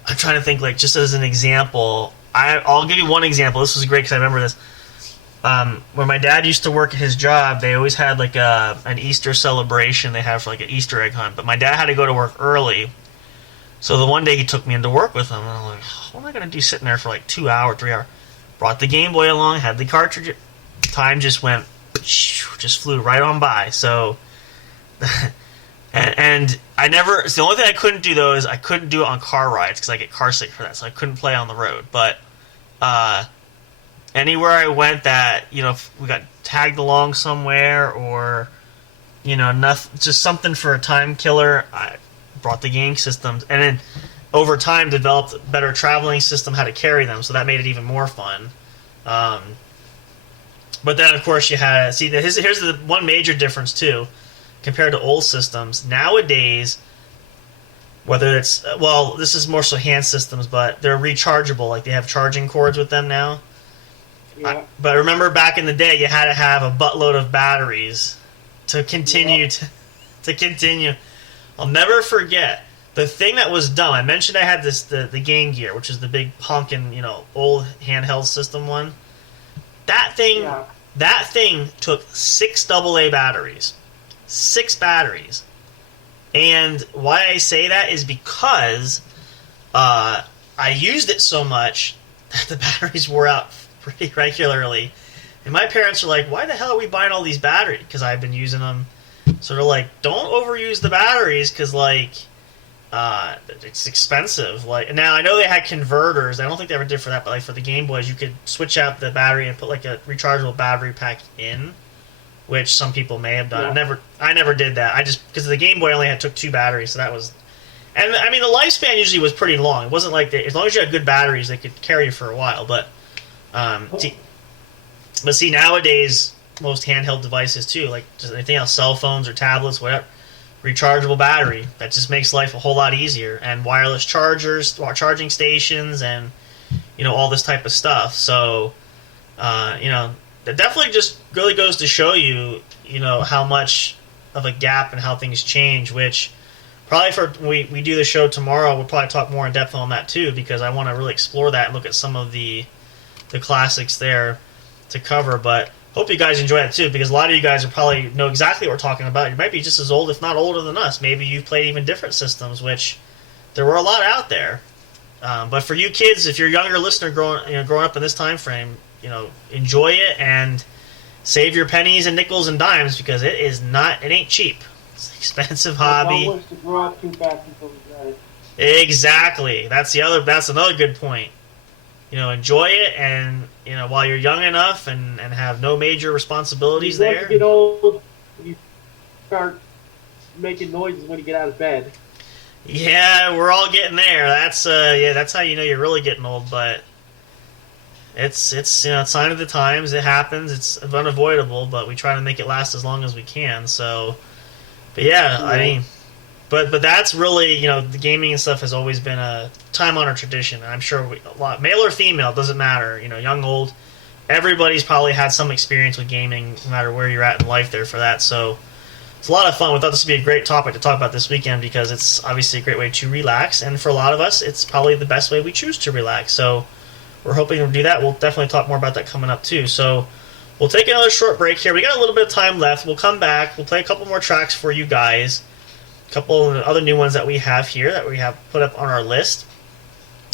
trying to think, like, just as an example, I'll give you one example. This was great because I remember this. When my dad used to work at his job, they always had like an Easter celebration they have for like an Easter egg hunt. But my dad had to go to work early, so the one day he took me into work with him, and I'm like, what am I gonna do sitting there for like 2 hours, 3 hours? Brought the Game Boy along, had the cartridge. Time just went, just flew right on by. So, and I never. It's the only thing I couldn't do though is I couldn't do it on car rides because I get car sick for that, so I couldn't play on the road. But anywhere I went that, if we got tagged along somewhere or, nothing, just something for a time killer, I brought the game systems. And then over time developed a better traveling system, how to carry them, so that made it even more fun. But then, of course, you had... See, here's the one major difference, too, compared to old systems. Nowadays, whether it's... Well, this is more so hand systems, but they're rechargeable. Like, they have charging cords with them now. Yeah. But remember back in the day, you had to have a buttload of batteries to continue to continue. I'll never forget the thing that was dumb. I mentioned I had the Game Gear, which is the big punkin', old handheld system one. That thing took 6 AA batteries. 6 batteries. And why I say that is because I used it so much that the batteries wore out pretty regularly. And my parents are like, why the hell are we buying all these batteries? Because I've been using them. So they're like, don't overuse the batteries because, like, it's expensive. Like, now I know they had converters. I don't think they ever did for that, but like for the Game Boys, you could switch out the battery and put like a rechargeable battery pack in, which some people may have done. Yeah. I never did that. I just, because the Game Boy only took 2 batteries, so that was. And I mean, the lifespan usually was pretty long. It wasn't like as long as you had good batteries, they could carry you for a while. But see, nowadays most handheld devices too, like just anything else, cell phones or tablets, whatever, rechargeable battery. That just makes life a whole lot easier. And wireless chargers, charging stations, and all this type of stuff. So, that definitely just really goes to show you, how much of a gap and how things change. Which probably for when we do the show tomorrow, we'll probably talk more in depth on that too, because I want to really explore that and look at some of the classics there to cover. But hope you guys enjoy that too, because a lot of you guys will probably know exactly what we're talking about. You might be just as old, if not older than us. Maybe you've played even different systems, which there were a lot out there. But for you kids, if you're a younger listener growing up in this time frame, enjoy it and save your pennies and nickels and dimes, because it ain't cheap. It's an expensive hobby. Don't wish to grow up too fast until we die. Exactly. That's another good point. Enjoy it, and while you're young enough and have no major responsibilities Once there. you get old, you start making noises when you get out of bed. Yeah, we're all getting there. That's how you know you're really getting old. But it's a sign of the times. It happens. It's unavoidable, but we try to make it last as long as we can. So, but yeah, I mean. But that's really, the gaming and stuff has always been a time-honored tradition. And I'm sure a lot, male or female, doesn't matter, young, old, everybody's probably had some experience with gaming, no matter where you're at in life there for that. So it's a lot of fun. We thought this would be a great topic to talk about this weekend, because it's obviously a great way to relax. And for a lot of us, it's probably the best way we choose to relax. So we're hoping to do that. We'll definitely talk more about that coming up too. So we'll take another short break here. We got a little bit of time left. We'll come back. We'll play a couple more tracks for you guys. Couple of other new ones that we have here that we have put up on our list,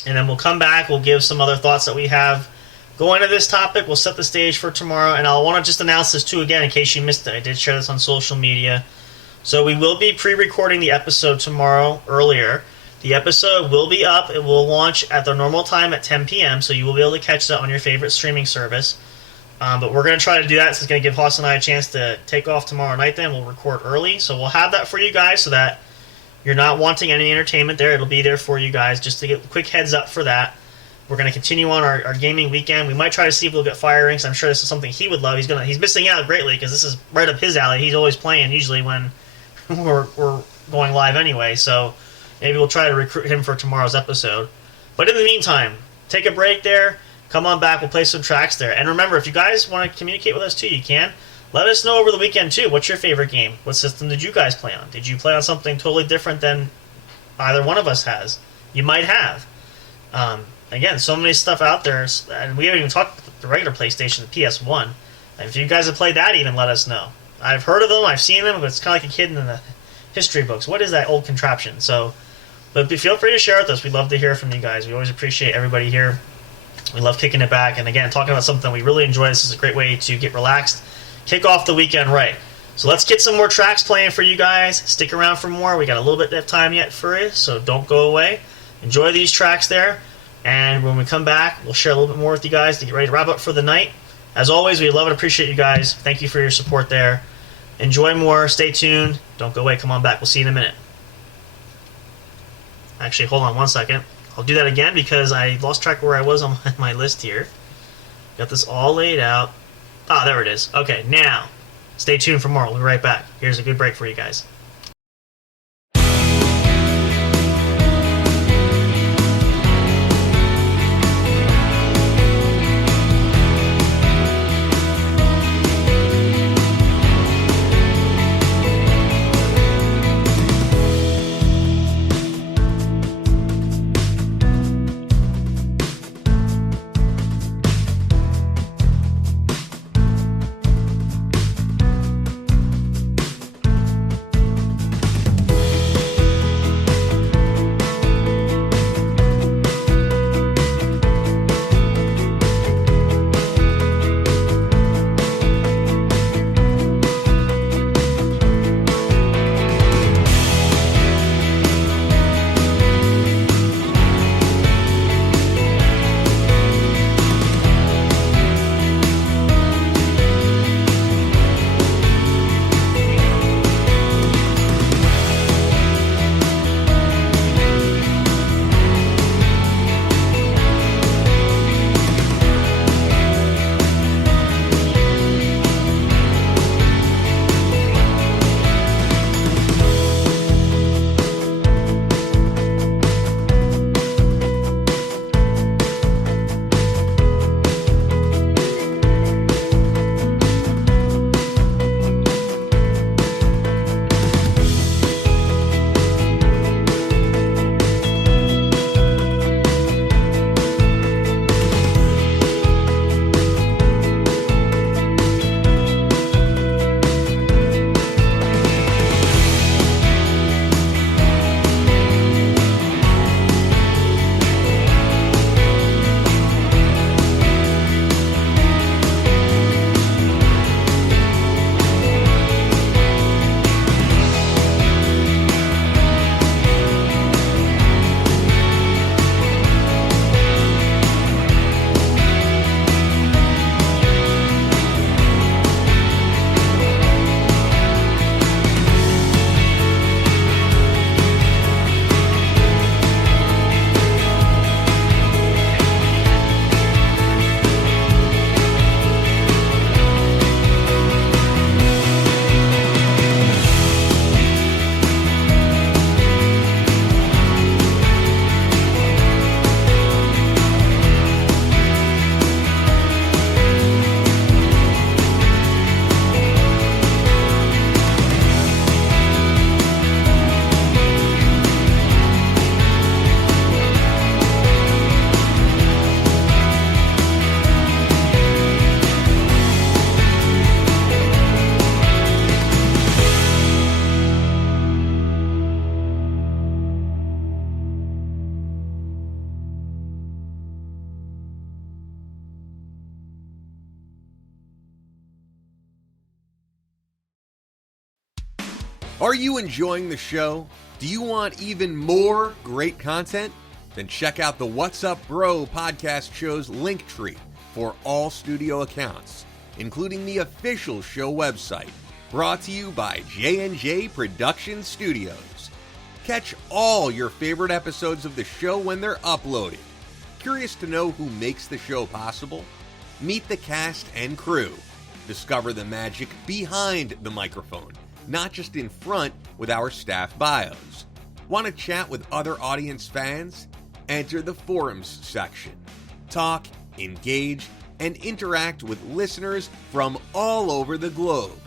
and then we'll come back. We'll give some other thoughts that we have going into this topic. We'll set the stage for tomorrow, and I'll want to just announce this too again in case you missed it. I did share this on social media, so we will be pre-recording the episode tomorrow earlier. The episode will be up. It will launch at the normal time at 10 p.m., so you will be able to catch that on your favorite streaming service. But we're going to try to do that, so it's going to give Hoss and I a chance to take off tomorrow night. Then we'll record early, so we'll have that for you guys, so that you're not wanting any entertainment there, it'll be there for you guys. Just to get a quick heads up for that. We're going to continue on our gaming weekend. We might try to see if we'll get Fire Inks. I'm sure this is something he would love. He's missing out greatly because this is right up his alley. He's always playing usually when we're going live anyway. So maybe we'll try to recruit him for tomorrow's episode. But in the meantime, take a break there. Come on back. We'll play some tracks there. And remember, if you guys want to communicate with us too, you can. Let us know over the weekend too. What's your favorite game? What system did you guys play on? Did you play on something totally different than either one of us has? You might have. Again, so many stuff out there, and we haven't even talked about the regular PlayStation, the PS1. And if you guys have played that, even let us know. I've heard of them, I've seen them, but it's kind of like a kid in the history books. What is that old contraption? But feel free to share with us. We'd love to hear from you guys. We always appreciate everybody here. We love kicking it back, and again, talking about something we really enjoy. This is a great way to get relaxed, kick off the weekend right. So let's get some more tracks playing for you guys. Stick around for more. We got a little bit of time yet for you, so don't go away. Enjoy these tracks there. And when we come back, we'll share a little bit more with you guys to get ready to wrap up for the night. As always, we love and appreciate you guys. Thank you for your support there. Enjoy more. Stay tuned. Don't go away. Come on back. We'll see you in a minute. Actually, hold on one second. I'll do that again because I lost track of where I was on my list here. Got this all laid out. Ah, there it is. Okay, now, stay tuned for more. We'll be right back. Here's a good break for you guys. Are you enjoying the show? Do you want even more great content? Then check out the What's Up Bro podcast show's link tree for all studio accounts, including the official show website, brought to you by J&J Production Studios. Catch all your favorite episodes of the show when they're uploaded. Curious to know who makes the show possible? Meet the cast and crew. Discover the magic behind the microphone, not just in front with our staff bios. Want to chat with other audience fans? Enter the forums section. Talk, engage, and interact with listeners from all over the globe.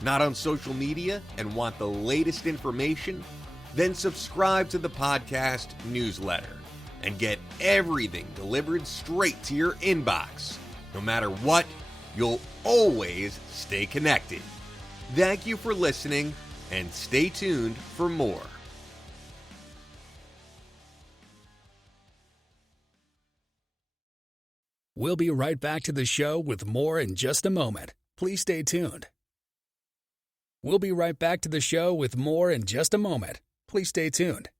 Not on social media and want the latest information? Then subscribe to the podcast newsletter and get everything delivered straight to your inbox. No matter what, you'll always stay connected. Thank you for listening, and stay tuned for more. We'll be right back to the show with more in just a moment. Please stay tuned. We'll be right back to the show with more in just a moment. Please stay tuned.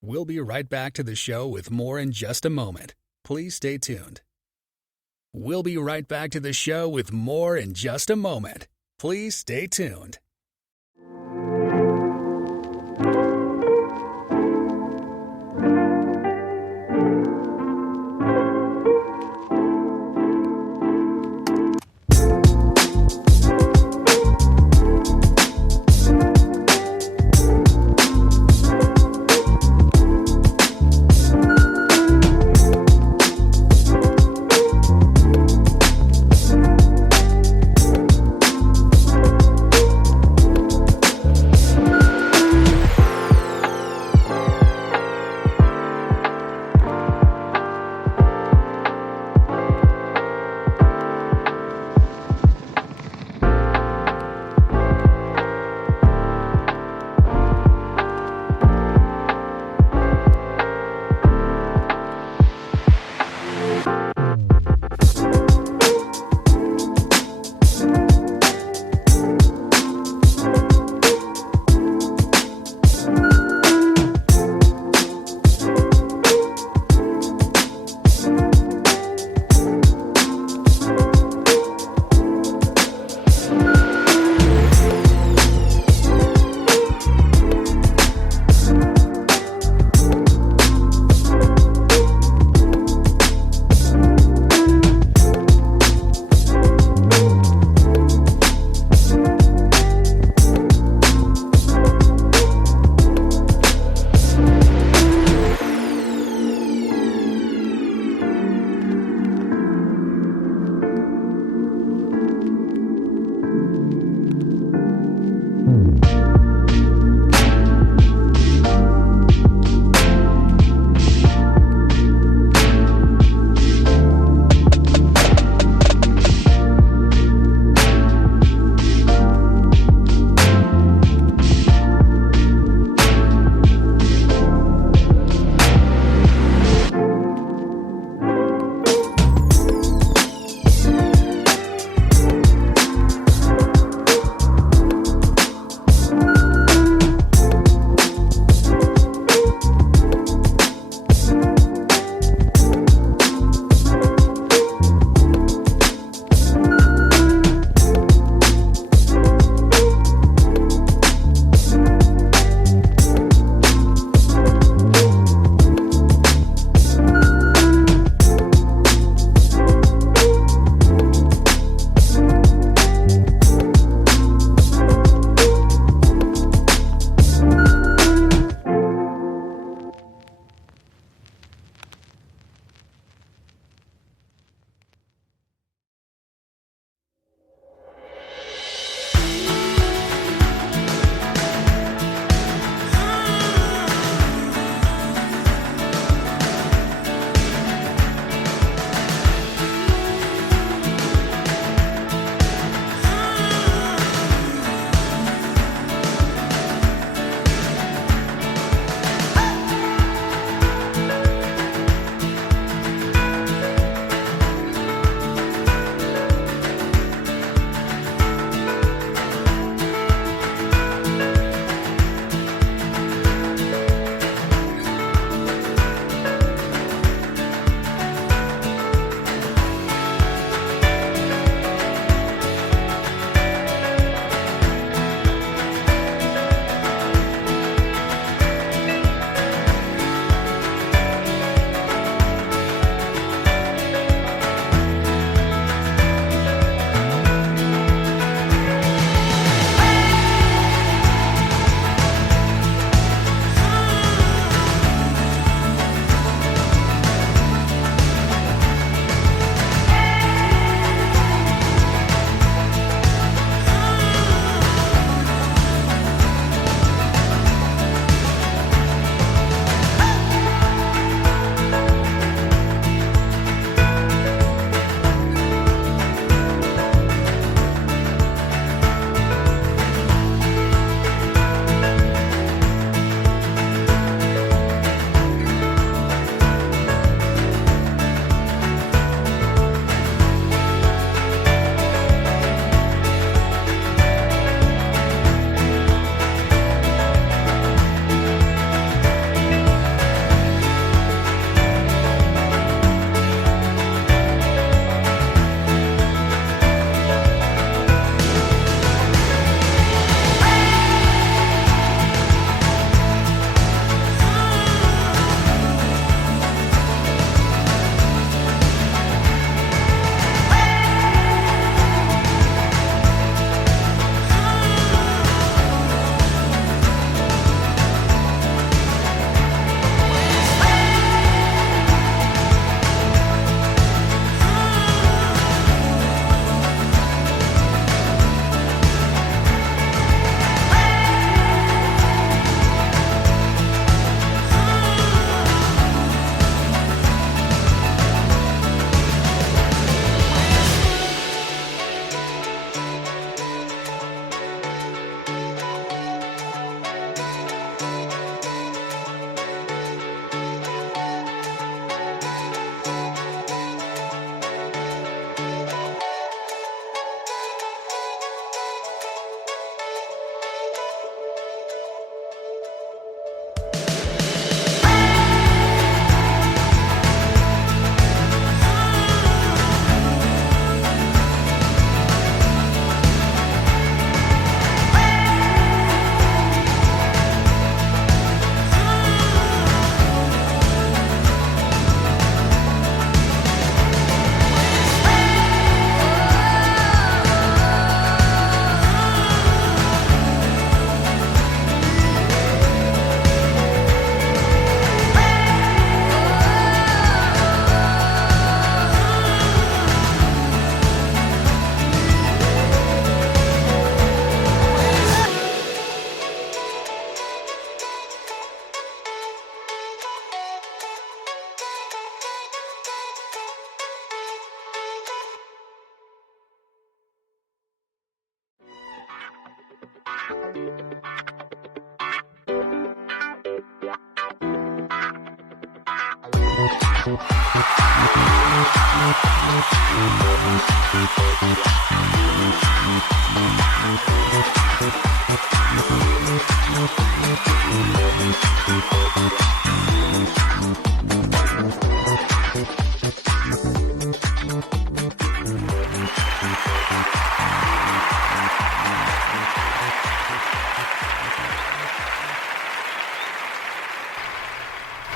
We'll be right back to the show with more in just a moment. Please stay tuned. We'll be right back to the show with more in just a moment. Please stay tuned.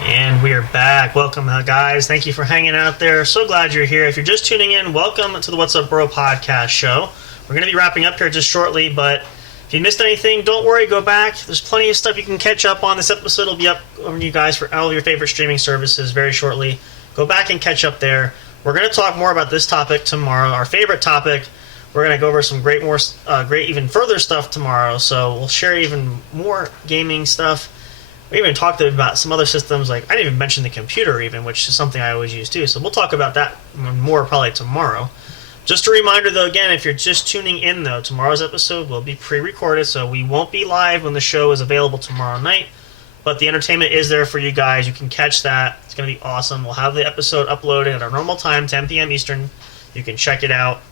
And we are back. Welcome, guys. Thank you for hanging out there. So glad you're here. If you're just tuning in, welcome to the What's Up Bro podcast show. We're going to be wrapping up here just shortly, but if you missed anything, don't worry. Go back. There's plenty of stuff you can catch up on. This episode will be up on you guys for all of your favorite streaming services very shortly. Go back and catch up there. We're going to talk more about this topic tomorrow, our favorite topic. We're going to go over some great, even further stuff tomorrow, so we'll share even more gaming stuff. We even talked about some other systems, like I didn't even mention the computer even, which is something I always use too. So we'll talk about that more probably tomorrow. Just a reminder though, again, if you're just tuning in though, tomorrow's episode will be pre-recorded, so we won't be live when the show is available tomorrow night. But the entertainment is there for you guys. You can catch that. It's going to be awesome. We'll have the episode uploaded at our normal time, 10 p.m. Eastern. You can check it out.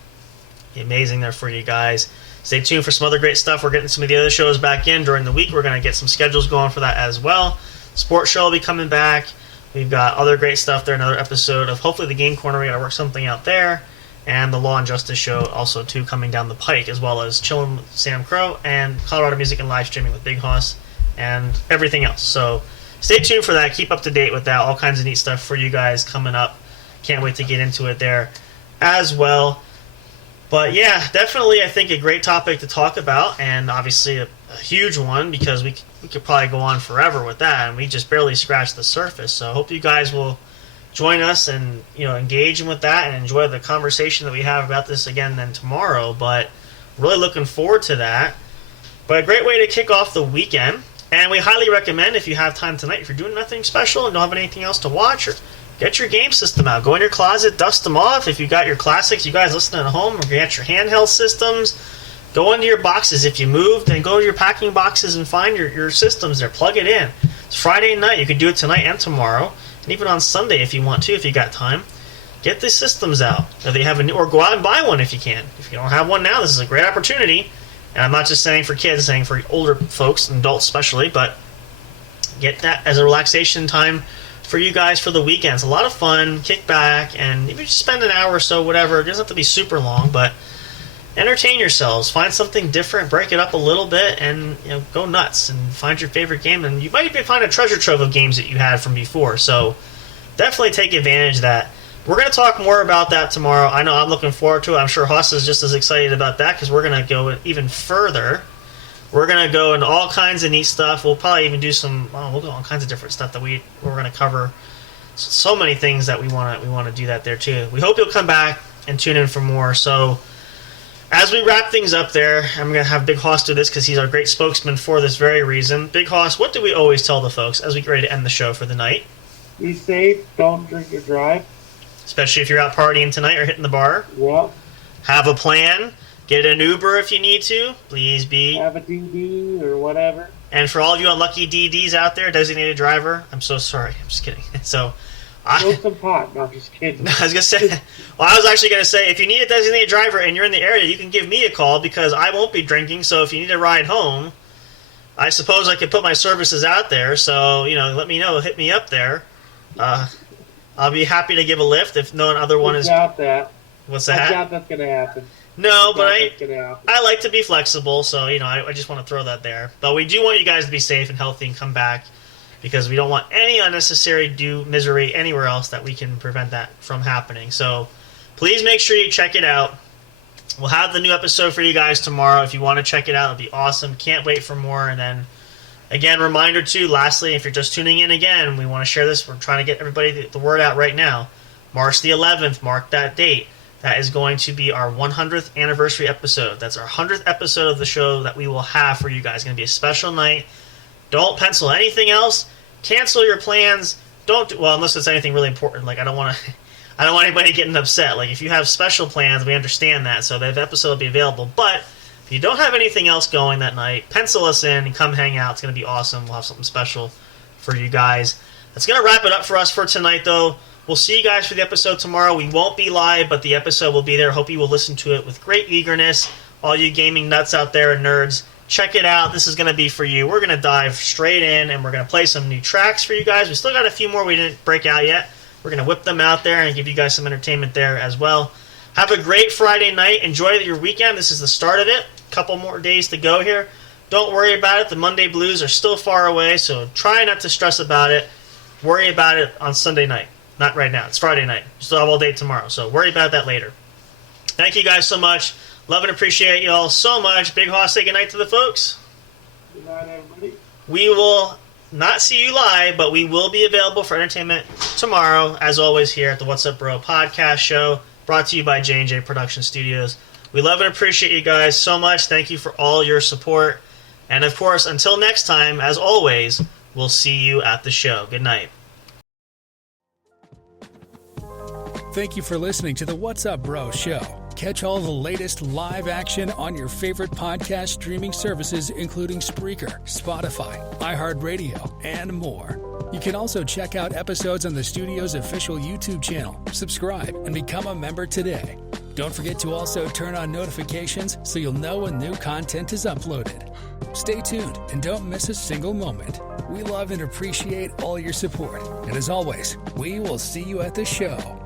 Amazing there for you guys. Stay tuned for some other great stuff. We're getting some of the other shows back in during the week. We're going to get some schedules going for that as well. Sports show will be coming back. We've got other great stuff there. Another episode of hopefully the Game Corner. We got to work something out there. And the Law and Justice show also too coming down the pike, as well as Chillin' with Sam Crow and Colorado Music and Live Streaming with Big Hoss and everything else. So stay tuned for that. Keep up to date with that. All kinds of neat stuff for you guys coming up. Can't wait to get into it there as well. But yeah, definitely I think a great topic to talk about, and obviously a huge one because we could probably go on forever with that, and we just barely scratched the surface. So I hope you guys will join us and engage with that and enjoy the conversation that we have about this again then tomorrow. But really looking forward to that. But a great way to kick off the weekend, and we highly recommend if you have time tonight, if you're doing nothing special and don't have anything else to watch, or get your game system out. Go in your closet, dust them off. If you got your classics, you guys listening at home, or get your handheld systems. Go into your boxes. If you moved, then go to your packing boxes and find your systems there. Plug it in. It's Friday night. You could do it tonight and tomorrow, and even on Sunday if you want to, if you got time. Get the systems out. If they have or go out and buy one if you can. If you don't have one now, this is a great opportunity. And I'm not just saying for kids, I'm saying for older folks and adults especially, but get that as a relaxation time for you guys for the weekend. It's a lot of fun, kick back, and maybe just spend an hour or so, whatever. It doesn't have to be super long, but entertain yourselves. Find something different, break it up a little bit, and go nuts and find your favorite game. And you might even find a treasure trove of games that you had from before. So definitely take advantage of that. We're going to talk more about that tomorrow. I know I'm looking forward to it. I'm sure Haas is just as excited about that because we're going to go even further. We're going to go into all kinds of neat stuff. We'll probably even do we'll do all kinds of different stuff that we're going to cover. So many things that we want to do that there too. We hope you'll come back and tune in for more. So as we wrap things up there, I'm going to have Big Hoss do this because he's our great spokesman for this very reason. Big Hoss, what do we always tell the folks as we get ready to end the show for the night? Be safe. Don't drink or drive. Especially if you're out partying tonight or hitting the bar. Yep. Have a plan. Get an Uber if you need to. Please be. Have a DD or whatever. And for all of you unlucky DDs out there, designated driver, I'm so sorry. I'm just kidding. So, Smoke some pot. No, I'm just kidding. I was gonna say. Well, I was actually gonna say, if you need a designated driver and you're in the area, you can give me a call because I won't be drinking. So if you need a ride home, I suppose I could put my services out there. So let me know. Hit me up there. I'll be happy to give a lift if no other one is. I doubt that. What's that? I doubt that's gonna happen. No, but I like to be flexible, so I just want to throw that there. But we do want you guys to be safe and healthy and come back because we don't want any unnecessary misery anywhere else that we can prevent that from happening. So please make sure you check it out. We'll have the new episode for you guys tomorrow. If you want to check it out, it'll be awesome. Can't wait for more. And then, again, reminder too, lastly, if you're just tuning in again, we want to share this. We're trying to get everybody the word out right now. March the 11th, mark that date. That is going to be our 100th anniversary episode. That's our 100th episode of the show that we will have for you guys. It's going to be a special night. Don't pencil anything else. Cancel your plans. Unless it's anything really important. Like I don't want anybody getting upset. Like if you have special plans, we understand that. So the episode will be available. But if you don't have anything else going that night, pencil us in and come hang out. It's going to be awesome. We'll have something special for you guys. That's going to wrap it up for us for tonight, though. We'll see you guys for the episode tomorrow. We won't be live, but the episode will be there. Hope you will listen to it with great eagerness. All you gaming nuts out there and nerds, check it out. This is going to be for you. We're going to dive straight in, and we're going to play some new tracks for you guys. We still got a few more we didn't break out yet. We're going to whip them out there and give you guys some entertainment there as well. Have a great Friday night. Enjoy your weekend. This is the start of it. A couple more days to go here. Don't worry about it. The Monday blues are still far away, so try not to stress about it. Worry about it on Sunday night. Not right now. It's Friday night. You still have all day tomorrow, so worry about that later. Thank you guys so much. Love and appreciate you all so much. Big Hoss, say goodnight to the folks. Good night, everybody. We will not see you live, but we will be available for entertainment tomorrow, as always, here at the What's Up Bro podcast show, brought to you by J&J Production Studios. We love and appreciate you guys so much. Thank you for all your support. And, of course, until next time, as always, we'll see you at the show. Good night. Thank you for listening to the What's Up Bro show. Catch all the latest live action on your favorite podcast streaming services, including Spreaker, Spotify, iHeartRadio, and more. You can also check out episodes on the studio's official YouTube channel. Subscribe and become a member today. Don't forget to also turn on notifications so you'll know when new content is uploaded. Stay tuned and don't miss a single moment. We love and appreciate all your support. And as always, we will see you at the show.